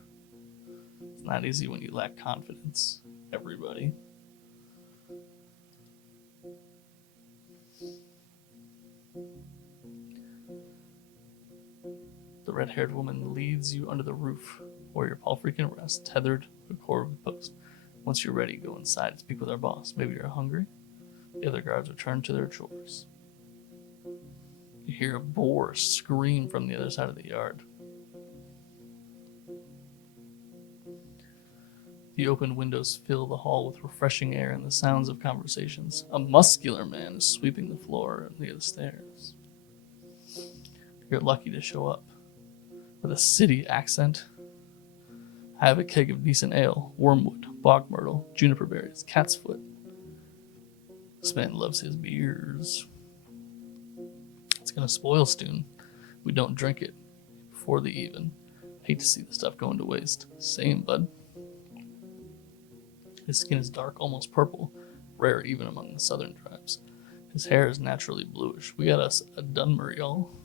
It's not easy when you lack confidence. Everybody. The red-haired woman leads you under the roof, where your palfrey can rest, tethered to a cord with a post. Once you're ready, go inside and speak with our boss. Maybe you're hungry. The other guards return to their chores. You hear a boar scream from the other side of the yard. The open windows fill the hall with refreshing air and the sounds of conversations. A muscular man is sweeping the floor near the stairs. You're lucky to show up. With a city accent, I have a keg of decent ale, wormwood, bog myrtle, juniper berries, cat's foot. This man loves his beers. It's gonna spoil soon. We don't drink it before the even. Hate to see the stuff going to waste. Same, bud. His skin is dark, almost purple, rare even among the southern tribes. His hair is naturally bluish. We got us a Dunmer, y'all.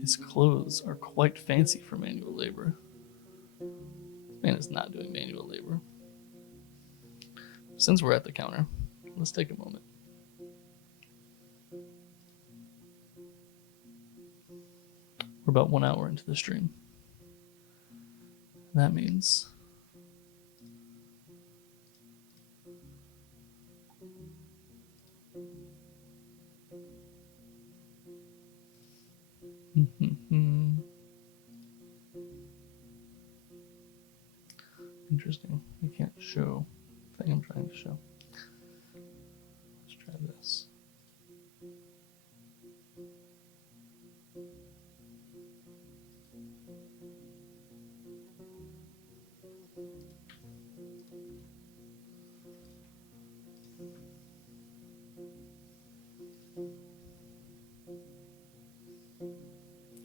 His clothes are quite fancy for manual labor. Man is not doing manual labor. Since we're at the counter, let's take a moment. We're about 1 hour into the stream. That means interesting. I can't show the thing I'm trying to show. Let's try this.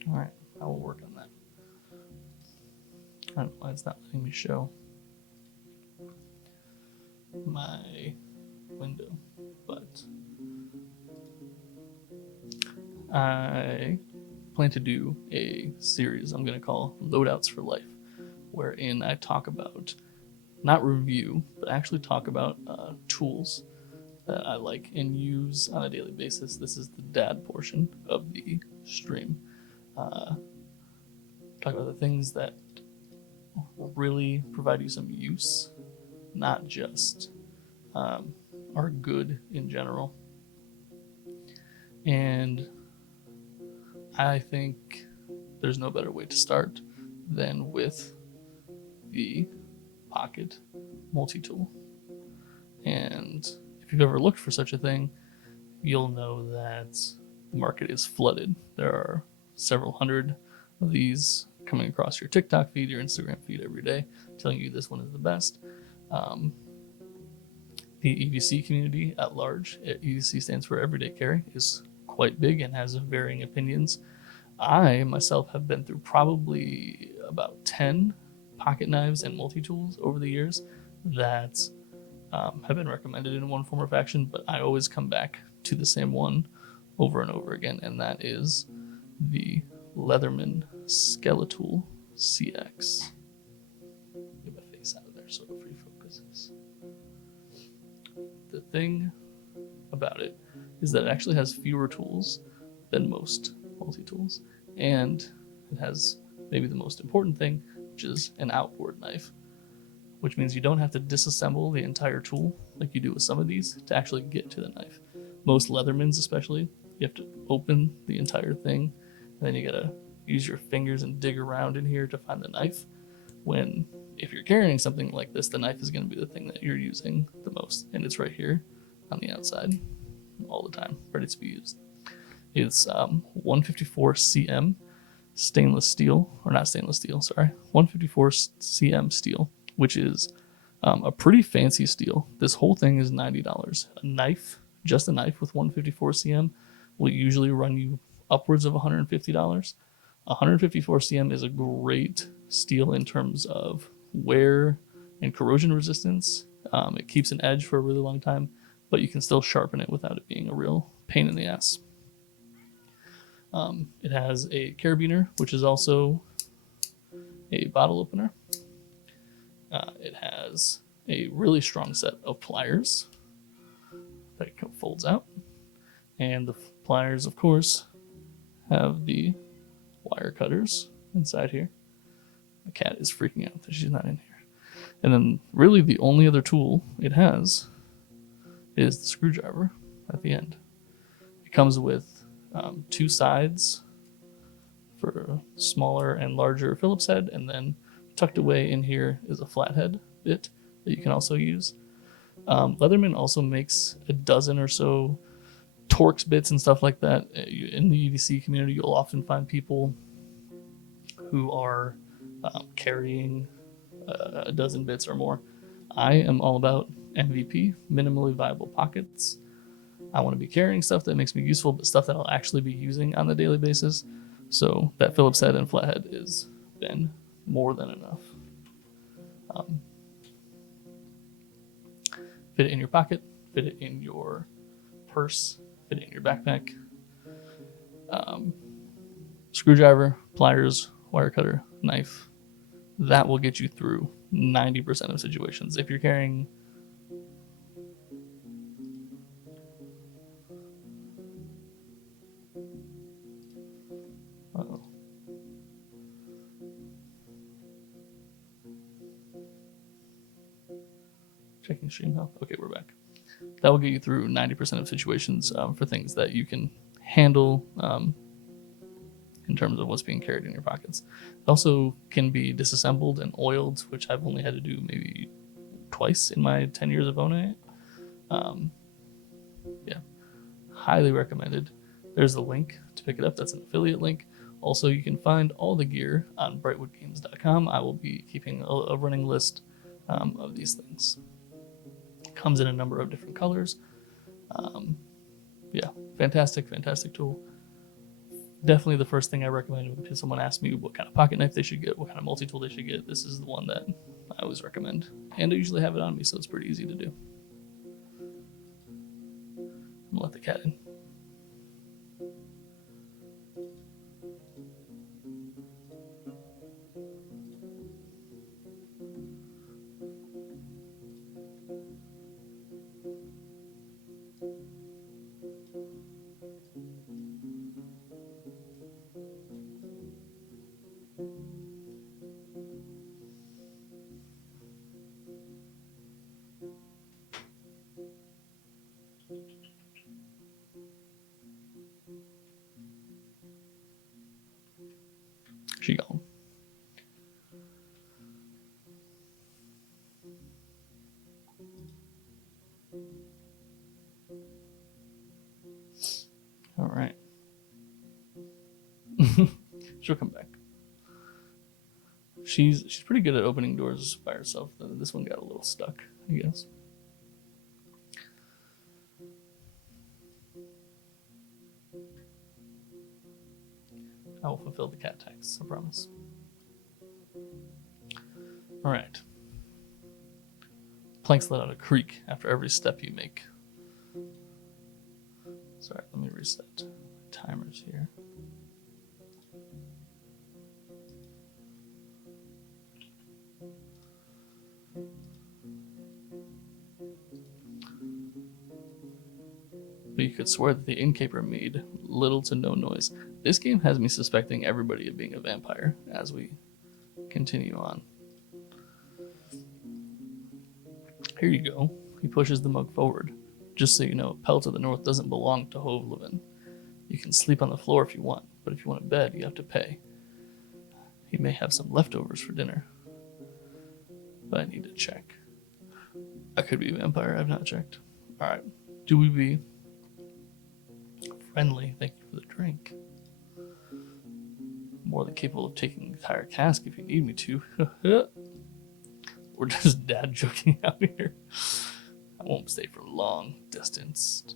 All right, I will work on that. I don't know why it's not letting me show my window, but I plan to do a series I'm going to call Loadouts for Life, wherein I talk about, not review, but actually talk about tools that I like and use on a daily basis. This is the dad portion of the stream. Talk about the things that really provide you some use, not just are good in general. And I think there's no better way to start than with the pocket multi-tool. And if you've ever looked for such a thing, you'll know that the market is flooded. There are several hundred of these coming across your TikTok feed, your Instagram feed every day, telling you this one is the best. The EDC community at large, EDC stands for Everyday Carry, is quite big and has varying opinions. I myself have been through probably about 10 pocket knives and multi-tools over the years that have been recommended in one form or fashion, but I always come back to the same one over and over again, and that is the Leatherman Skeletool CX. Get my face out of there so it free focuses. The thing about it is that it actually has fewer tools than most multi-tools, and it has maybe the most important thing, which is an outboard knife, which means you don't have to disassemble the entire tool like you do with some of these to actually get to the knife. Most Leathermans especially, you have to open the entire thing, and then you gotta use your fingers and dig around in here to find the knife, when if you're carrying something like this, the knife is going to be the thing that you're using the most, and it's right here on the outside all the time, ready to be used. It's 154 cm stainless steel, or not stainless steel, sorry, 154 cm steel, which is a pretty fancy steel. This whole thing is $90. A knife, just a knife with 154 cm, will usually run you upwards of $150. 154 cm is a great steel in terms of wear and corrosion resistance. It keeps an edge for a really long time, but you can still sharpen it without it being a real pain in the ass. It has a carabiner, which is also a bottle opener. It has a really strong set of pliers that folds out. And the pliers, of course, have the wire cutters inside here. The cat is freaking out that she's not in here. And then really the only other tool it has is the screwdriver at the end. It comes with two sides for a smaller and larger Phillips head, and then tucked away in here is a flathead bit that you can also use. Leatherman also makes a dozen or so Torx bits and stuff like that. In the EDC community, you'll often find people who are carrying a dozen bits or more. I am all about MVP, minimally viable pockets. I want to be carrying stuff that makes me useful, but stuff that I'll actually be using on a daily basis. So that Phillips head and flathead has been more than enough. Fit it in your pocket, fit it in your purse, fit it in your backpack. Screwdriver, pliers, wire cutter, knife. That will get you through 90% of situations. If you're carrying checking stream health. Okay, we're back. That will get you through 90% of situations for things that you can handle in terms of what's being carried in your pockets. It also can be disassembled and oiled, which I've only had to do maybe twice in my 10 years of owning it. Yeah, highly recommended. There's the link to pick it up. That's an affiliate link. Also, you can find all the gear on brightwoodgames.com. I will be keeping a running list of these things. It comes in a number of different colors. Yeah, fantastic tool. Definitely the first thing I recommend when someone asks me what kind of pocket knife they should get, what kind of multi-tool they should get. This is the one that I always recommend. And I usually have it on me, so it's pretty easy to do. I'm gonna let the cat in. She gone. All right. She'll come back. She's pretty good at opening doors by herself. This one got a little stuck, I guess. I will fulfill the cat tax, I promise. All right. Planks let out a creak after every step you make. Sorry, let me reset timers here. But you could swear that the innkeeper made little to no noise. This game has me suspecting everybody of being a vampire as we continue on. Here you go. He pushes the mug forward. Just so you know, Pelt of the North doesn't belong to Hovlevin. You can sleep on the floor if you want, but if you want a bed, you have to pay. He may have some leftovers for dinner. But I need to check. I could be a vampire, I've not checked. Alright. Do we be friendly? Thank you for the drink. More than capable of taking an entire cask if you need me to. We're just dad joking out here. I won't stay for long distance.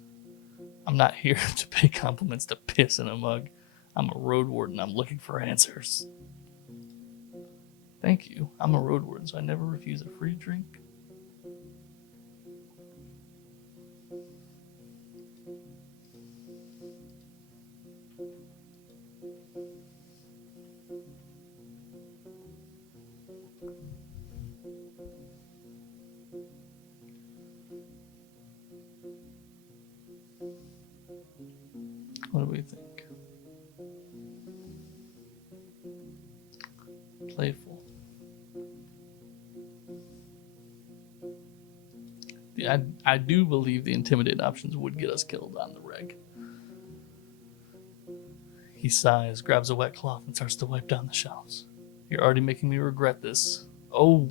I'm not here to pay compliments to piss in a mug. I'm a Roadwarden. I'm looking for answers. Thank you. I'm a Roadwarden, so I never refuse a free drink. What do we think? Playful. Yeah, I do believe the intimidate options would get us killed on the reg. He sighs, grabs a wet cloth, and starts to wipe down the shelves. You're already making me regret this. Oh,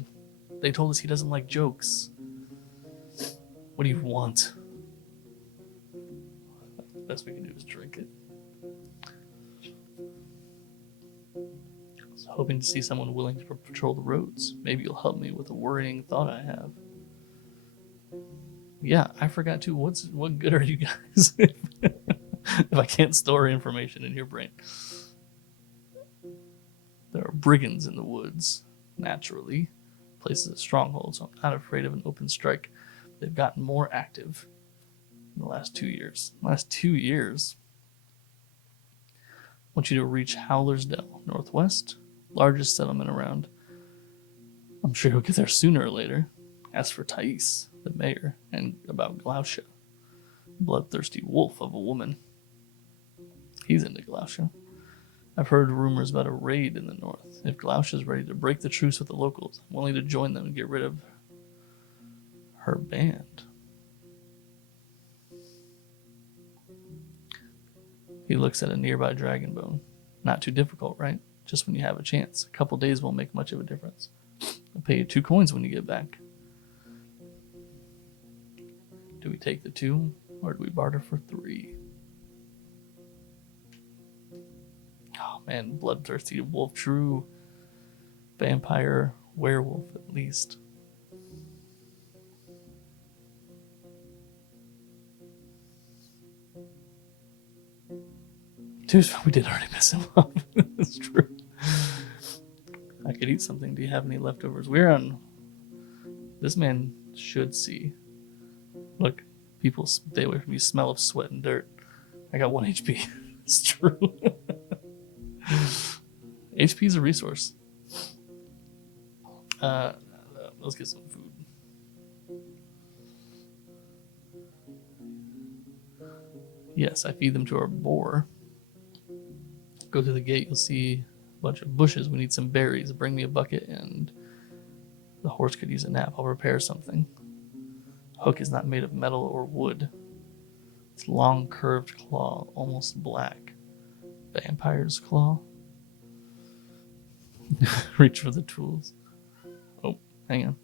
they told us he doesn't like jokes. What do you want? The best we can do is drink it. I was hoping to see someone willing to patrol the roads. Maybe you'll help me with a worrying thought I have. Yeah, I forgot too. What good are you guys if I can't store information in your brain? There are brigands in the woods, naturally. The place is a stronghold, so I'm not afraid of an open strike. They've gotten more active in the last 2 years. Last 2 years? I want you to reach Howler's Dell, northwest, largest settlement around. I'm sure you'll get there sooner or later. Ask for Thais, the mayor, and about Glausha, bloodthirsty wolf of a woman. He's into Glausha. I've heard rumors about a raid in the north. If Glausha's ready to break the truce with the locals, I'm willing to join them and get rid of her band. He looks at a nearby dragon bone. Not too difficult, right? Just when you have a chance. A couple days won't make much of a difference. I'll pay you 2 coins when you get back. Do we take the 2, or do we barter for 3? Oh man, bloodthirsty wolf, true vampire werewolf at least. Dude, we did already piss him off. That's true. I could eat something. Do you have any leftovers? We're on. This man should see. Look, people stay away from me. Smell of sweat and dirt. I got 1 HP. It's true. HP is a resource. Let's get some food. Yes, I feed them to our boar. Go to the gate, you'll see a bunch of bushes. We need some berries. Bring me a bucket, and the horse could use a nap. I'll repair something. Hook is not made of metal or wood. It's long, curved claw, almost black. Vampire's claw. Reach for the tools. Oh, hang on.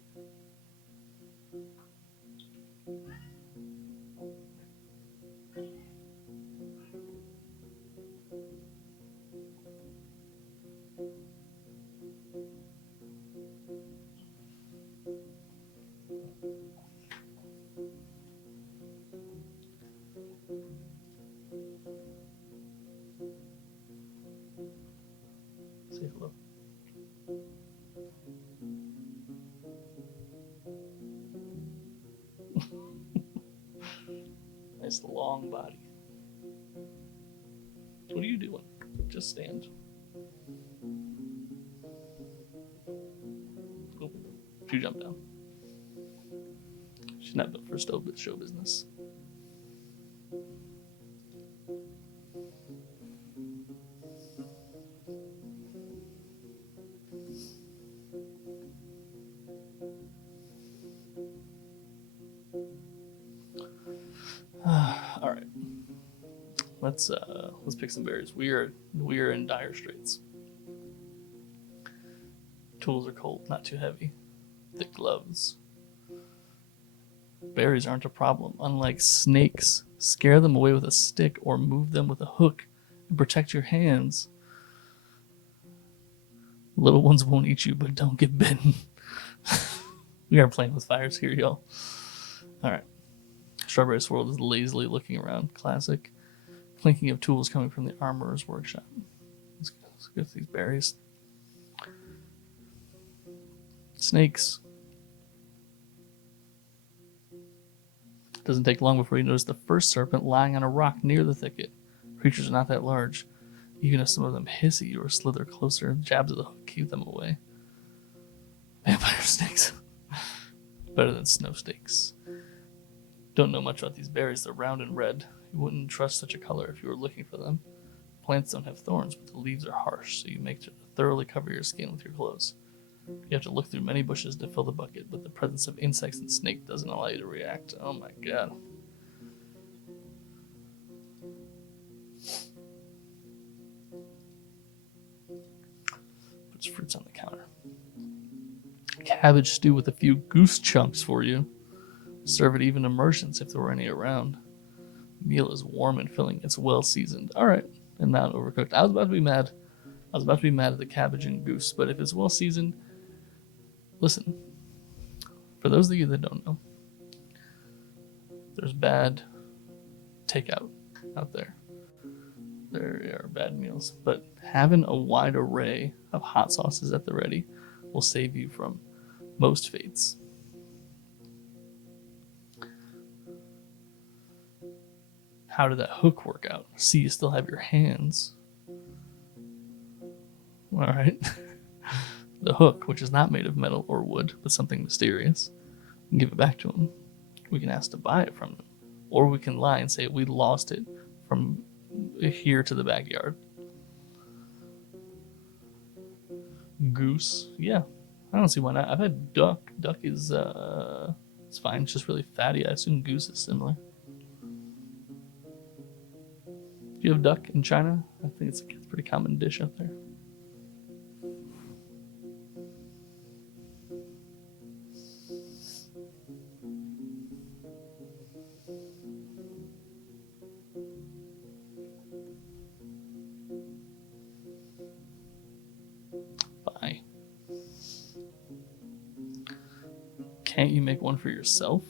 Say hello. Nice long body. What are you doing? Just stand. Oh, she jumped down. She's not built for show business. All right. Let's pick some berries. We are in dire straits. Tools are cold, not too heavy. Thick gloves. Berries aren't a problem. Unlike snakes, scare them away with a stick or move them with a hook and protect your hands. Little ones won't eat you, but don't get bitten. We are playing with fires here, y'all. All right. Strawberry Swirl is lazily looking around. Classic. Clinking of tools coming from the armorer's workshop. Let's get these berries. Snakes. It doesn't take long before you notice the first serpent lying on a rock near the thicket. Creatures are not that large. Even if some of them hiss at you or slither closer, jabs of the hook keep them away. Vampire snakes. Better than snow snakes. Don't know much about these berries. They're round and red. You wouldn't trust such a color if you were looking for them. Plants don't have thorns, but the leaves are harsh, so you make sure to thoroughly cover your skin with your clothes. You have to look through many bushes to fill the bucket, but the presence of insects and snake doesn't allow you to react. Oh my god. Puts fruits on the counter. Cabbage stew with a few goose chunks for you. Serve it even to merchants if there were any around. Meal is warm and filling. It's well seasoned. All right, and not overcooked. I was about to be mad. At the cabbage and goose, but if it's well seasoned, listen. For those of you that don't know, there's bad takeout out there. There are bad meals, but having a wide array of hot sauces at the ready will save you from most fates. How did that hook work out? See, you still have your hands. All right. The hook, which is not made of metal or wood, but something mysterious, and give it back to him. We can ask to buy it from him, or we can lie and say we lost it from here to the backyard. Goose, yeah, I don't see why not. I've had duck. Duck is it's fine. It's just really fatty. I assume goose is similar. Do you have duck in China? I think it's a pretty common dish out there. Bye. Can't you make one for yourself?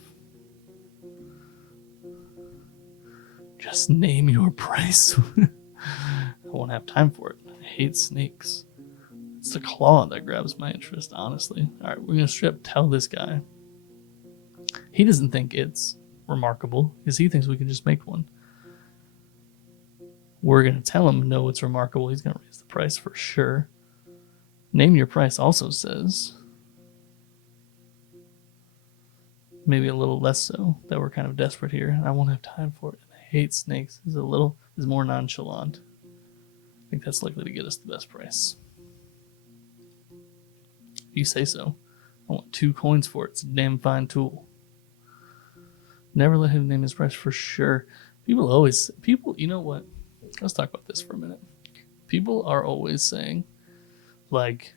Just name your price. I won't have time for it. I hate snakes. It's the claw that grabs my interest, honestly. All right, we're going to straight up tell this guy. He doesn't think it's remarkable because he thinks we can just make one. We're going to tell him, no, it's remarkable. He's going to raise the price for sure. Name your price also says maybe a little less so, that we're kind of desperate here and I won't have time for it. I hate snakes. Is more nonchalant. I think that's likely to get us the best price. You say so. I want 2 coins for it. It's a damn fine tool. Never let him name his price for sure. People, you know what? Let's talk about this for a minute. People are always saying, like,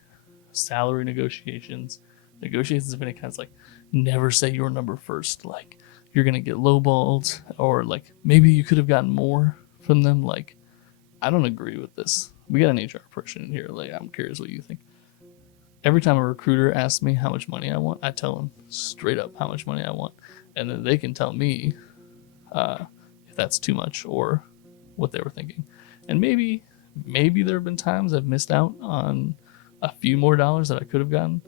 salary negotiations of any kind. It's like, never say your number first. Like, you're going to get lowballed, or like, maybe you could have gotten more from them. Like, I don't agree with this. We got an HR person in here. Like, I'm curious what you think. Every time a recruiter asks me how much money I want, I tell them straight up how much money I want. And then they can tell me if that's too much or what they were thinking. And maybe there have been times I've missed out on a few more dollars that I could have gotten.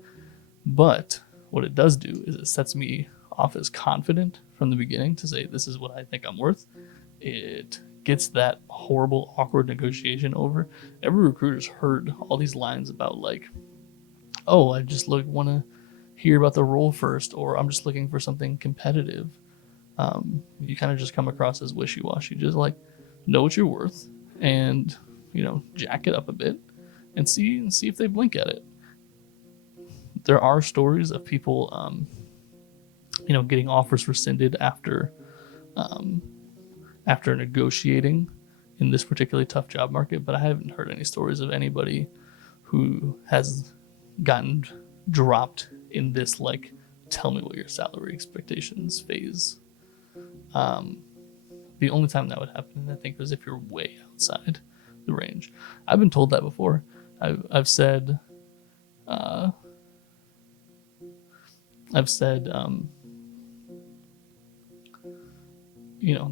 But what it does do is it sets me off as confident from the beginning to say, this is what I think I'm worth. It gets that horrible, awkward negotiation over, every recruiter's heard all these lines about like, oh, I just want to hear about the role first, or I'm just looking for something competitive. You kind of just come across as wishy-washy. Just like know what you're worth, and jack it up a bit, and see if they blink at it. There are stories of people, getting offers rescinded after negotiating in this particularly tough job market, but I haven't heard any stories of anybody who has gotten dropped in this like tell me what your salary expectations phase. The only time that would happen, I think, was if you're way outside the range. I've been told that before. I've said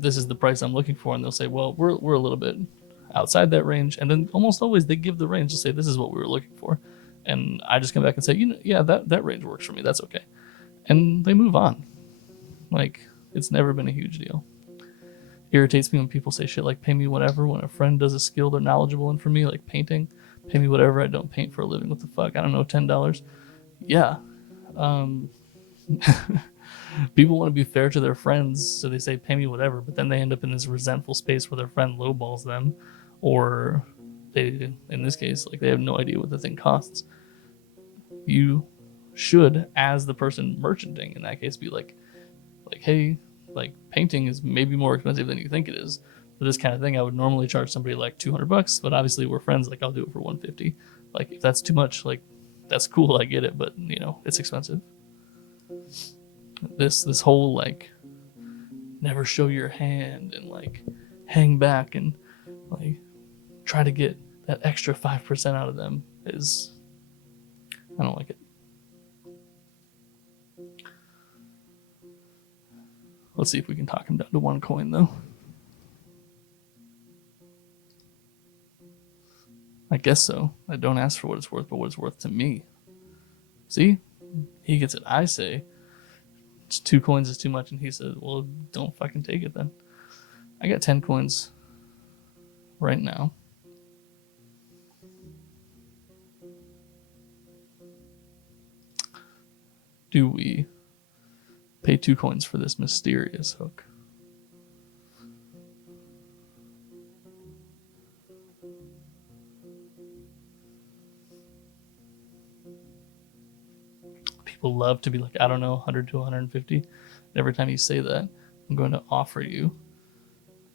this is the price I'm looking for, and they'll say, well, we're a little bit outside that range, and then almost always they give the range. They'll say, this is what we were looking for, and I just come back and say, yeah, that range works for me. That's okay, and they move on. Like, it's never been a huge deal. Irritates me when people say shit like pay me whatever when a friend does a skill they're knowledgeable in for me, like painting. Pay me whatever, I don't paint for a living. What the fuck? I don't know, $10. Yeah. People want to be fair to their friends, so they say pay me whatever, but then they end up in this resentful space where their friend lowballs them, or they, in this case, like they have no idea what the thing costs. You should, as the person merchanting in that case, be like, hey, like painting is maybe more expensive than you think it is. For this kind of thing, I would normally charge somebody like $200, but obviously we're friends. Like I'll do it for $150. Like if that's too much, like that's cool, I get it, but it's expensive. This whole like never show your hand and like hang back and like try to get that extra 5% out of them is, I don't like it. Let's see if we can talk him down to 1 coin, though. I guess so. I don't ask for what it's worth, but what it's worth to me. See? He gets it. I say, 2 coins is too much, and he says, well, don't fucking take it then. I got 10 coins right now. Do we pay 2 coins for this mysterious hook? People love to be like, I don't know, 100 to 150. And every time you say that, I'm going to offer you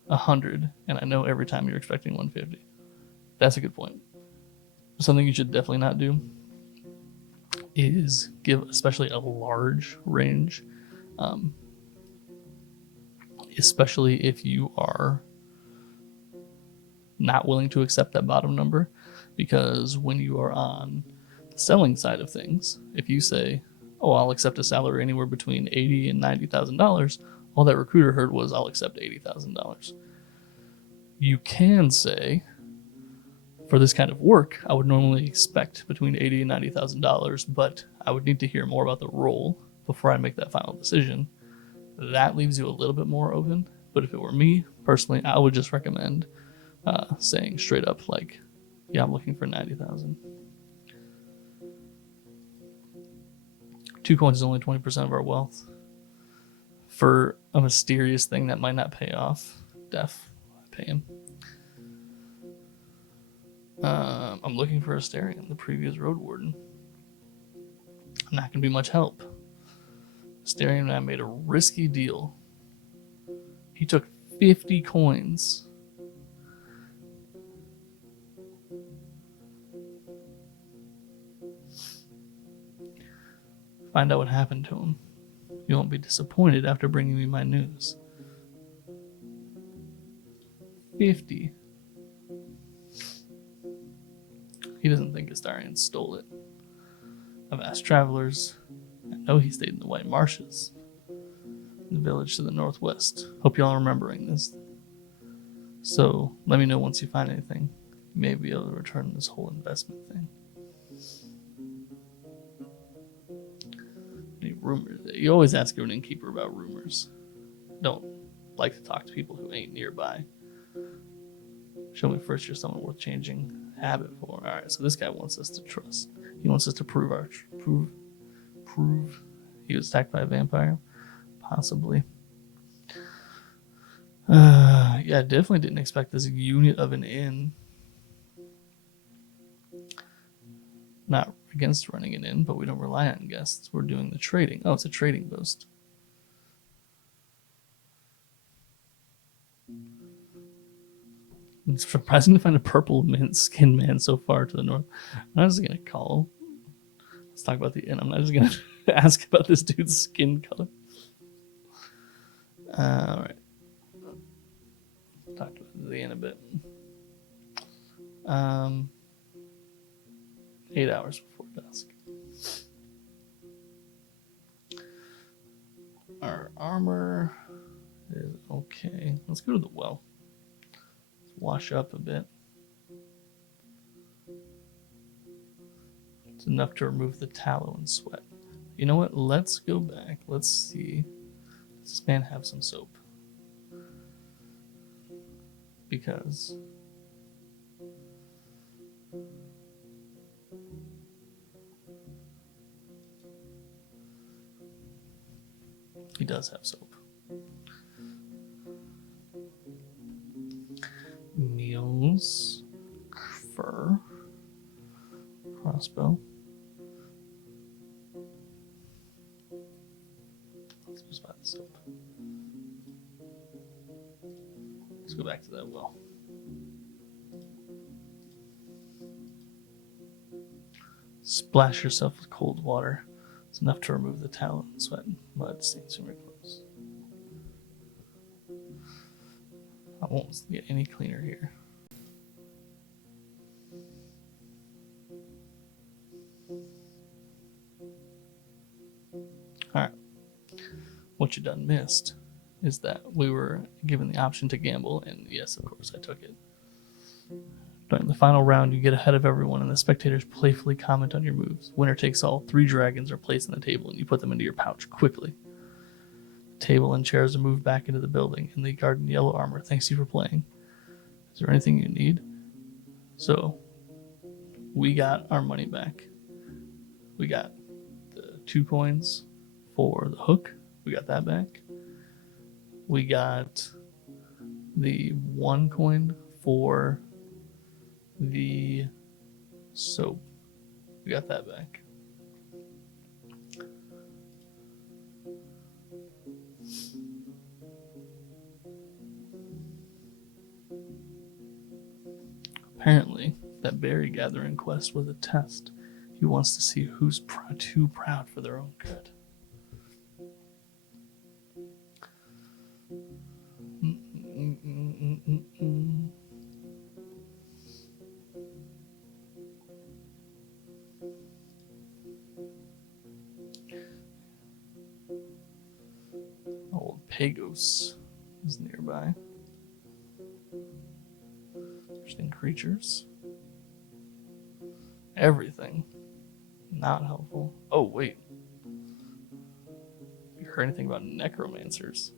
100, and I know every time you're expecting 150. That's a good point. Something you should definitely not do is give, especially a large range, especially if you are not willing to accept that bottom number, because when you are on the selling side of things, if you say, oh, I'll accept a salary anywhere between $80,000 and $90,000, all that recruiter heard was, I'll accept $80,000. You can say, for this kind of work, I would normally expect between $80,000 and $90,000, but I would need to hear more about the role before I make that final decision. That leaves you a little bit more open, but if it were me, personally, I would just recommend saying straight up, like, yeah, I'm looking for 90,000. 2 coins is only 20% of our wealth. For a mysterious thing that might not pay off, I pay him. I'm looking for Asterion, the previous Roadwarden. Not gonna be much help. Asterion and I made a risky deal. He took 50 coins. Find out what happened to him. You won't be disappointed after bringing me my news. 50. He doesn't think Astarion stole it. I've asked travelers. I know he stayed in the White Marshes, in the village to the northwest. Hope y'all are remembering this. So let me know once you find anything. You may be able to return this whole investment thing. Any rumors? You always ask your innkeeper about rumors. Don't like to talk to people who ain't nearby. Show me first you're someone worth changing habit for. All right, so this guy wants us to trust. He wants us to prove he was attacked by a vampire, possibly. Yeah, I definitely didn't expect this unit of an inn. Not against running an inn, but we don't rely on guests. We're doing the trading. Oh, it's a trading post. It's surprising to find a purple skin man so far to the north. I'm not just gonna call. Let's talk about the inn. I'm not just gonna ask about this dude's skin color. All right. Talk about the inn a bit. 8 hours before dusk. Our armor is okay. Let's go to the well. Let's wash up a bit. It's enough to remove the tallow and sweat. You know what? Let's go back. Let's see. Does this man have some soap? Because he does have soap. Meals, fur, crossbow. Let's just buy the soap. Let's go back to that well. Splash yourself with cold water. It's enough to remove the tallow and sweat and mud stains from your clothes. I won't get any cleaner here. Alright. What you done missed is that we were given the option to gamble, and yes, of course, I took it. During the final round, you get ahead of everyone, and the spectators playfully comment on your moves. Winner takes all. 3 dragons are placed on the table, and you put them into your pouch quickly. The table and chairs are moved back into the building, and the guard in yellow armor thanks you for playing. Is there anything you need? So, we got our money back. We got the 2 coins for the hook. We got that back. We got the 1 coin for the soap. We got that back. Apparently, that berry gathering quest was a test. He wants to see who's too proud for their own good. Old Pagos is nearby. Interesting creatures. Everything. Not helpful. Oh, wait. You heard anything about necromancers?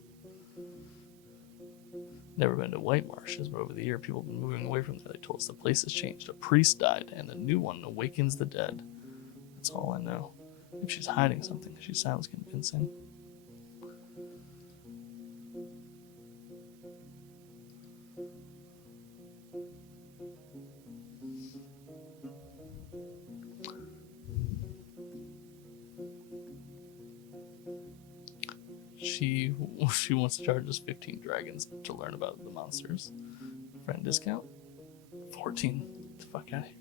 Never been to White Marshes, but over the year people have been moving away from there. They told us the place has changed. A priest died, and a new one awakens the dead. That's all I know. If she's hiding something, she sounds convincing. She wants to charge us 15 dragons to learn about the monsters. Friend discount? 14. Get the fuck out of here.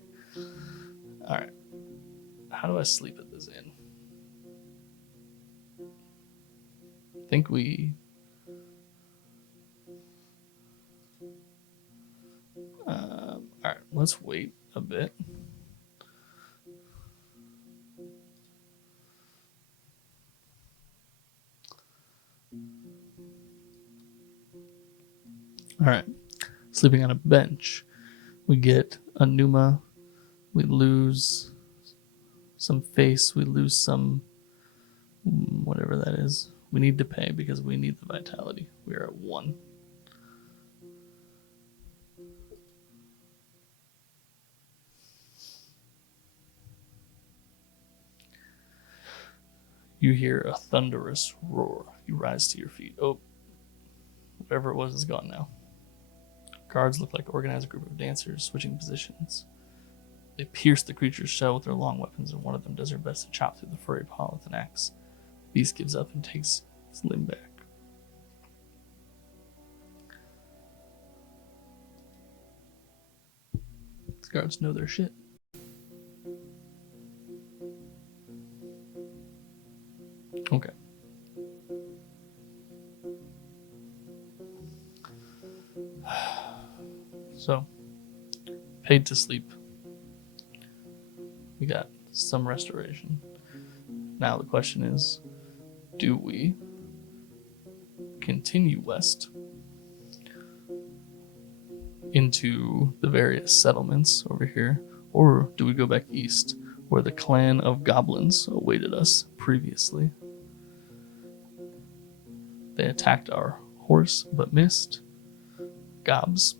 Alright. How do I sleep at this inn? I think we... Alright, let's wait a bit. Alright, sleeping on a bench. We get a Numa, we lose some face, we lose some whatever that is. We need to pay because we need the vitality. We are at 1. You hear a thunderous roar. You rise to your feet. Oh, whatever it was is gone now. Guards look like an organized group of dancers switching positions. They pierce the creature's shell with their long weapons, and one of them does her best to chop through the furry paw with an axe. The beast gives up and takes its limb back. These guards know their shit. Okay. So, paid to sleep. We got some restoration. Now the question is, do we continue west into the various settlements over here, or do we go back east where the clan of goblins awaited us previously? They attacked our horse but missed. Gobs.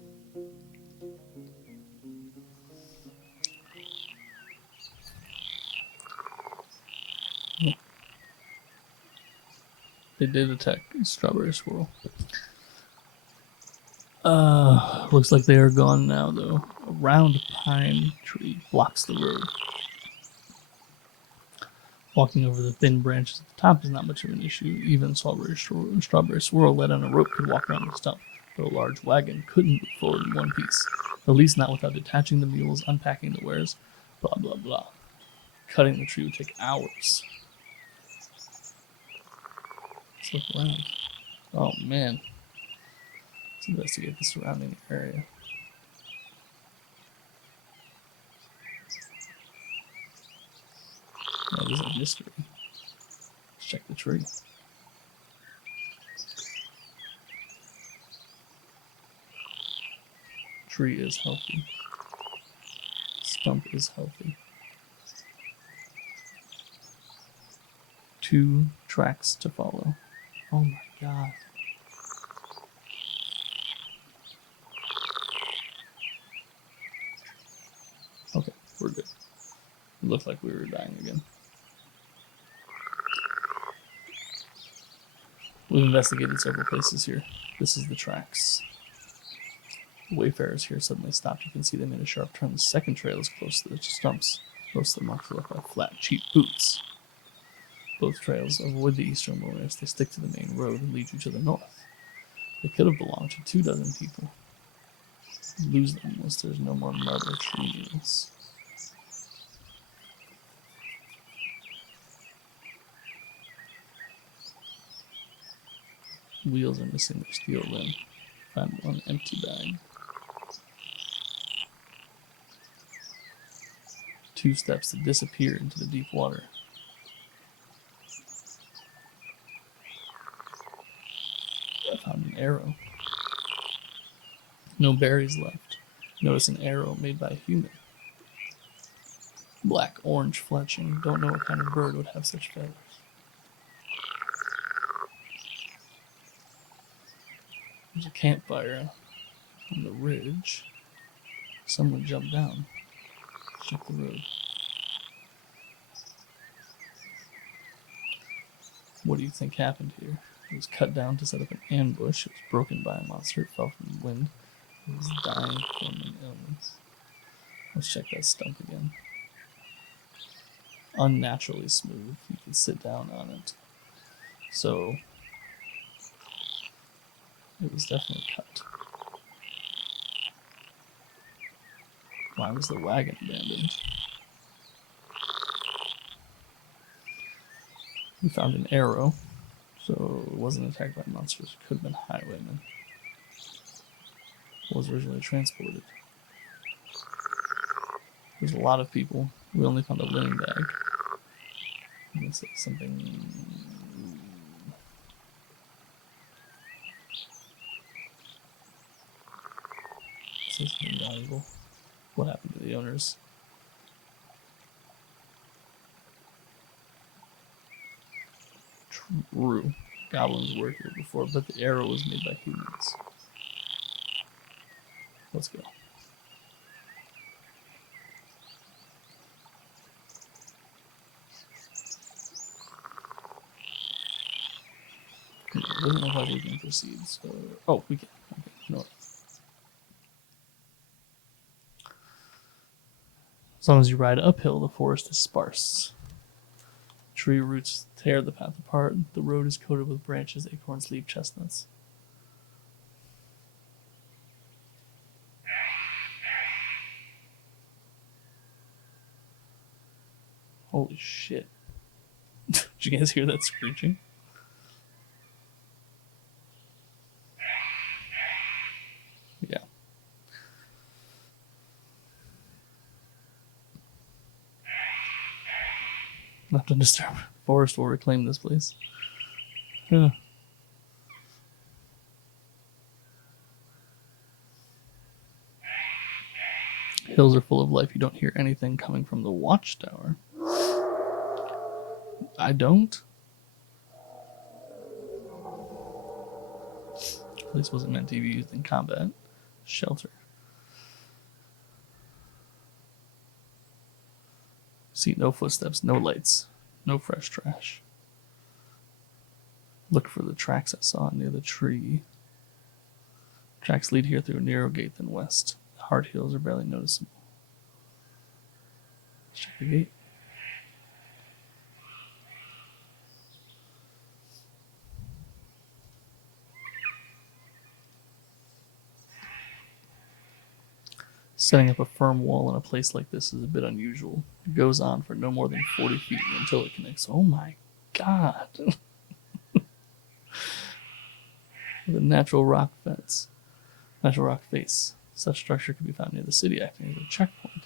They did attack Strawberry Squirrel. Looks like they are gone now, though. A round pine tree blocks the road. Walking over the thin branches at the top is not much of an issue. Even Strawberry Squirrel led on a rope could walk around the stump, but a large wagon couldn't move forward in one piece. At least not without detaching the mules, unpacking the wares, blah blah blah. Cutting the tree would take hours. Let's look around. Oh man. Let's investigate the surrounding area. Oh, this is a mystery. Let's check the tree. Tree is healthy. Stump is healthy. 2 tracks to follow. Oh my god. Okay, we're good. It looked like we were dying again. We've investigated several places here. This is the tracks. The wayfarers here suddenly stopped. You can see they made a sharp turn. The second trail is close to the stumps. Most of the marks are left by flat, cheap boots. Both trails avoid the eastern wilderness. They stick to the main road and lead you to the north. They could have belonged to 24 people. Lose them once there's no more marble tree mules. Wheels are missing their steel limb. Find one empty bag. 2 steps to disappear into the deep water. I found an arrow. No berries left. Notice an arrow made by a human. Black orange fletching. Don't know what kind of bird would have such feathers. There's a campfire on the ridge. Someone jumped down. Check the road. What do you think happened here? It was cut down to set up an ambush. It was broken by a monster. It fell from the wind. It was dying from an illness. Let's check that stump again. Unnaturally smooth. You can sit down on it. So it was definitely cut. Why was the wagon abandoned? We found an arrow, so it wasn't attacked by monsters. It could have been highwaymen. It was originally transported. There's a lot of people. We only found a linen bag. I'm gonna say something. Say something valuable. What happened to the owners? True. Goblins were here before, but the arrow was made by humans. Let's go. doesn't look like we can proceed. So, oh, we can. Okay, no. As long as you ride uphill, the forest is sparse. Tree roots tear the path apart. The road is coated with branches, acorns, leaf chestnuts. Holy shit. Did you guys hear that screeching? Yeah. Not to disturb. Forest will reclaim this place. Huh. Hills are full of life. You don't hear anything coming from the watchtower. I don't. At least wasn't meant to be used in combat. Shelter. See no footsteps, no lights, no fresh trash. Look for the tracks I saw near the tree. Tracks lead here through a narrow gate, then west. The hard hills are barely noticeable. Let's check the gate. Setting up a firm wall in a place like this is a bit unusual. It goes on for no more than 40 feet until it connects. Oh my god! With a natural rock fence. Natural rock face. Such structure could be found near the city, acting as a checkpoint.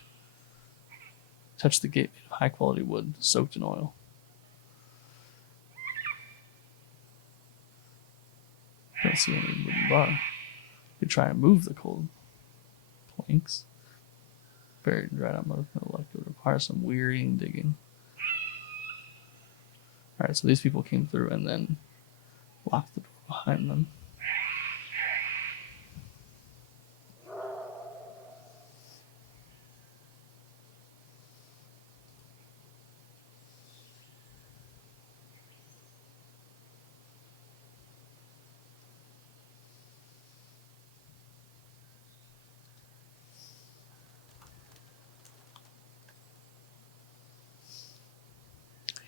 Touch the gate made of high quality wood, soaked in oil. Don't see any wooden bar. You try and move the cold planks. Buried and dried out most of the luck. It would require some wearying digging. Alright, so these people came through and then locked the door behind them.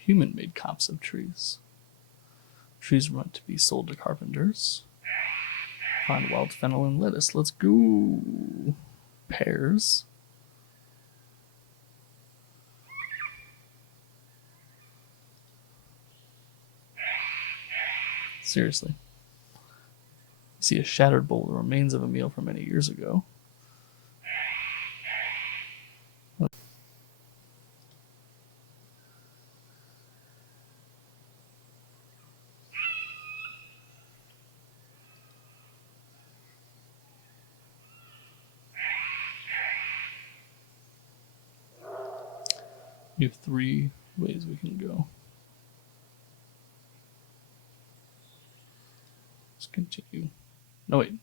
Human-made copse of trees. Trees were meant to be sold to carpenters. Find wild fennel and lettuce. Let's go. Pears. Seriously. You see a shattered bowl, the remains of a meal from many years ago. We have 3 ways we can go. Let's continue. No, wait.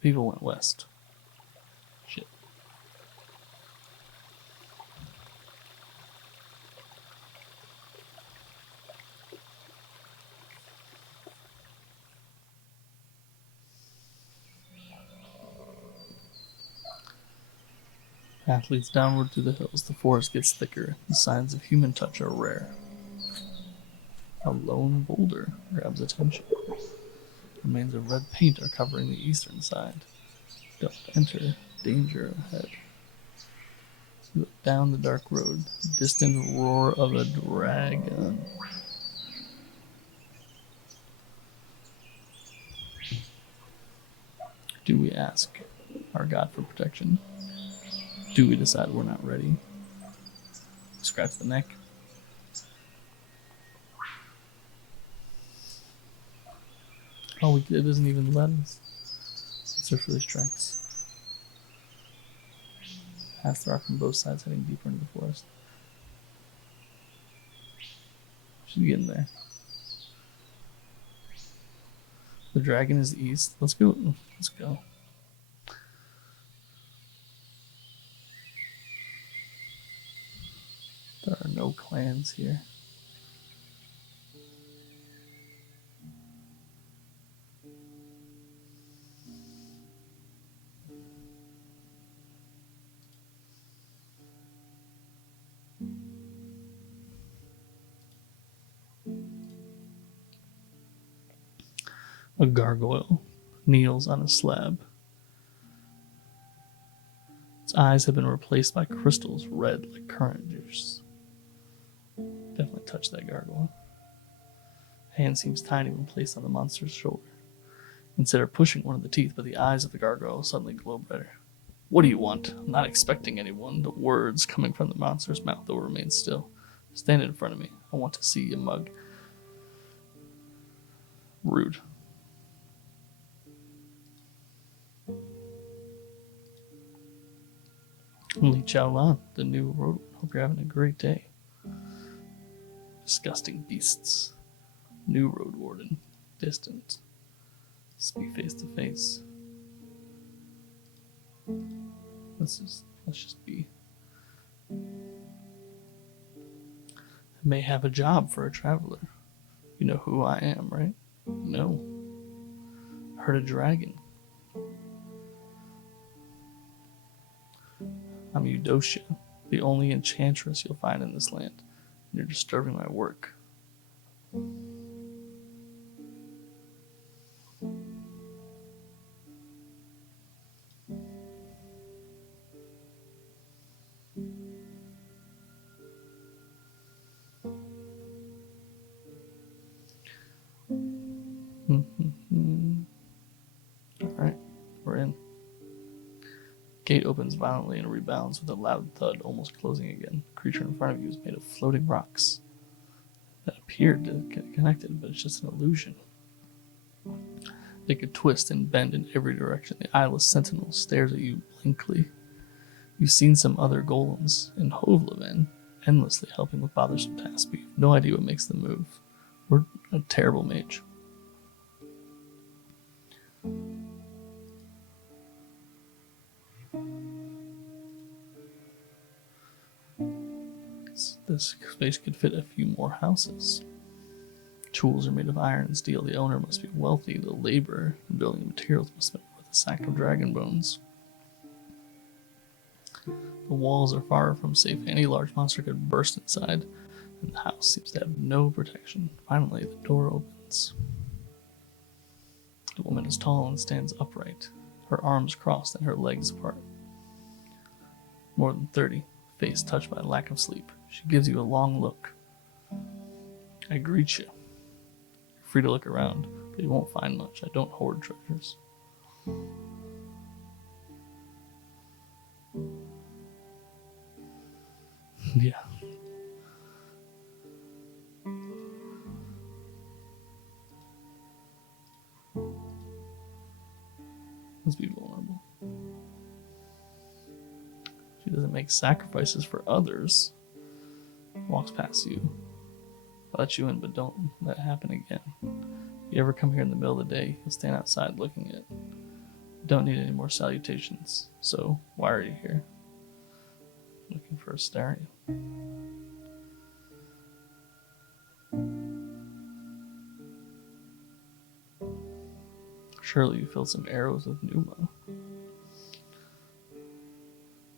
People went west. Shit. Path leads downward through the hills. The forest gets thicker. The signs of human touch are rare. A lone boulder grabs attention. Remains of red paint are covering the eastern side. Don't enter. Danger ahead. You look down the dark road. Distant roar of a dragon. Do we ask our God for protection? Do we decide we're not ready? Scratch the neck. Oh, it doesn't even let us. Let's search for these tracks. Pass the rock from both sides, heading deeper into the forest. Should get in there. The dragon is east. Let's go. Let's go. There are no clans here. A gargoyle kneels on a slab. Its eyes have been replaced by crystals red like currant juice. Definitely touch that gargoyle. Hand seems tiny when placed on the monster's shoulder. Consider pushing one of the teeth, but the eyes of the gargoyle suddenly glow brighter. What do you want? I'm not expecting anyone. The words coming from the monster's mouth, though, remain still. Stand in front of me. I want to see you mug. Rude. Li Chaolan, the new Roadwarden. Hope you're having a great day. Disgusting beasts. New Roadwarden. Distant. Speak face to face. Let's just be. I may have a job for a traveler. You know who I am, right? No. Heard a dragon. I'm Eudocia, the only enchantress you'll find in this land. And you're disturbing my work. Alright, we're in. Gate opens violently and rebounds with a loud thud, almost closing again. The creature in front of you is made of floating rocks that appeared to get connected, but it's just an illusion. They could twist and bend in every direction. The eyeless sentinel stares at you blankly. You've seen some other golems in Hovleven, endlessly helping with bothersome tasks, but you have no idea what makes them move. We're a terrible mage. This space could fit a few more houses. Tools are made of iron and steel. The owner must be wealthy. The labor and building materials must have been worth a sack of dragon bones. The walls are far from safe. Any large monster could burst inside, and the house seems to have no protection. Finally, the door opens. The woman is tall and stands upright, her arms crossed and her legs apart. More than 30, face touched by lack of sleep. She gives you a long look. I greet you. You're free to look around, but you won't find much. I don't hoard treasures. Yeah. Let's be vulnerable. She doesn't make sacrifices for others. Walks past you. I'll let you in, but don't let it happen again. If you ever come here in the middle of the day, you'll stand outside looking at it. You don't need any more salutations. So, why are you here? Looking for Astarion. Surely you filled some arrows with Numa.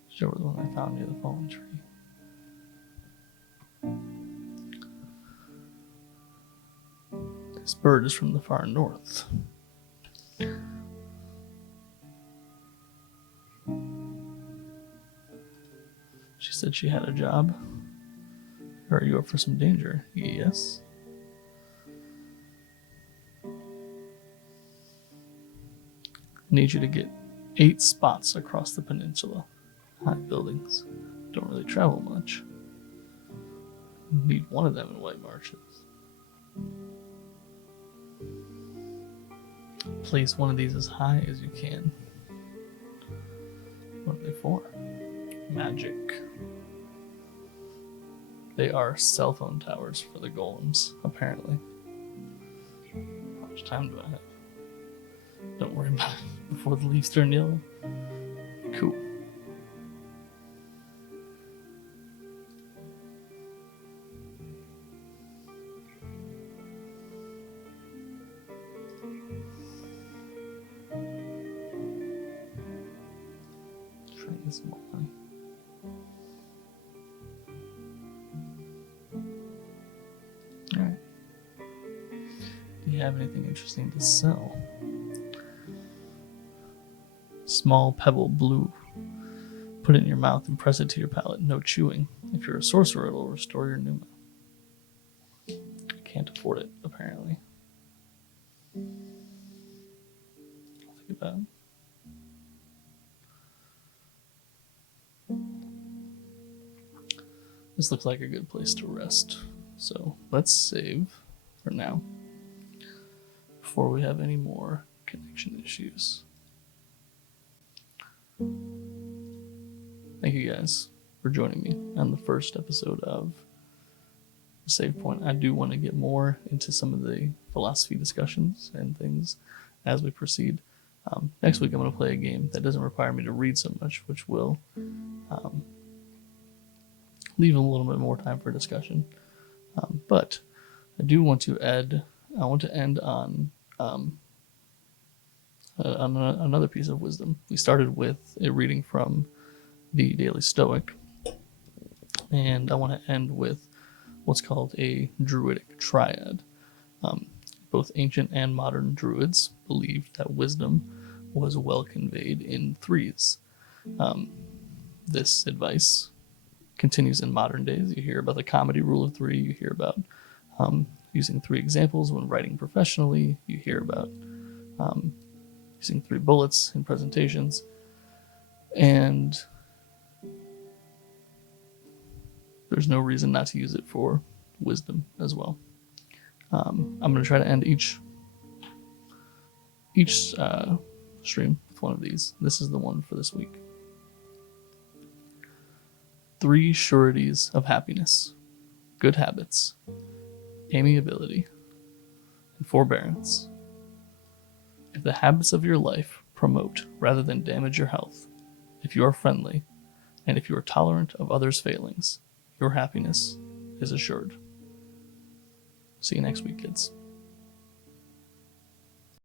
Sure was the one I found near the fallen tree. This bird is from the far north. She said she had a job. Are you up for some danger? Yes. I need you to get 8 spots across the peninsula. High buildings. Don't really travel much. Need one of them in White Marshes. Place one of these as high as you can. What are they for? Magic. They are cell phone towers for the golems, apparently. How much time do I have? Don't worry about it before the leaves turn yellow. Cool. Try to get some more money. have anything interesting to sell. Small pebble blue. Put it in your mouth and press it to your palate. No chewing. If you're a sorcerer, it'll restore your pneuma. I can't afford it, apparently. I'll think about it. This looks like a good place to rest. So let's save for now before we have any more connection issues. Thank you guys for joining me on the first episode of The Save Point. I do want to get more into some of the philosophy discussions and things as we proceed. Next week I'm going to play a game that doesn't require me to read so much, which will leave a little bit more time for discussion. But I do want to end on another piece of wisdom. We started with a reading from the Daily Stoic, and I want to end with what's called a Druidic Triad. Both ancient and modern Druids believed that wisdom was well conveyed in threes. This advice continues in modern days. You hear about the comedy rule of three. You hear about using three examples when writing professionally. You hear about using 3 bullets in presentations. And there's no reason not to use it for wisdom as well. I'm going to try to end each stream with one of these. This is the one for this week. 3 sureties of happiness: good habits, amiability, and forbearance. If the habits of your life promote rather than damage your health, if you are friendly, and if you are tolerant of others' failings, your happiness is assured. See you next week, kids.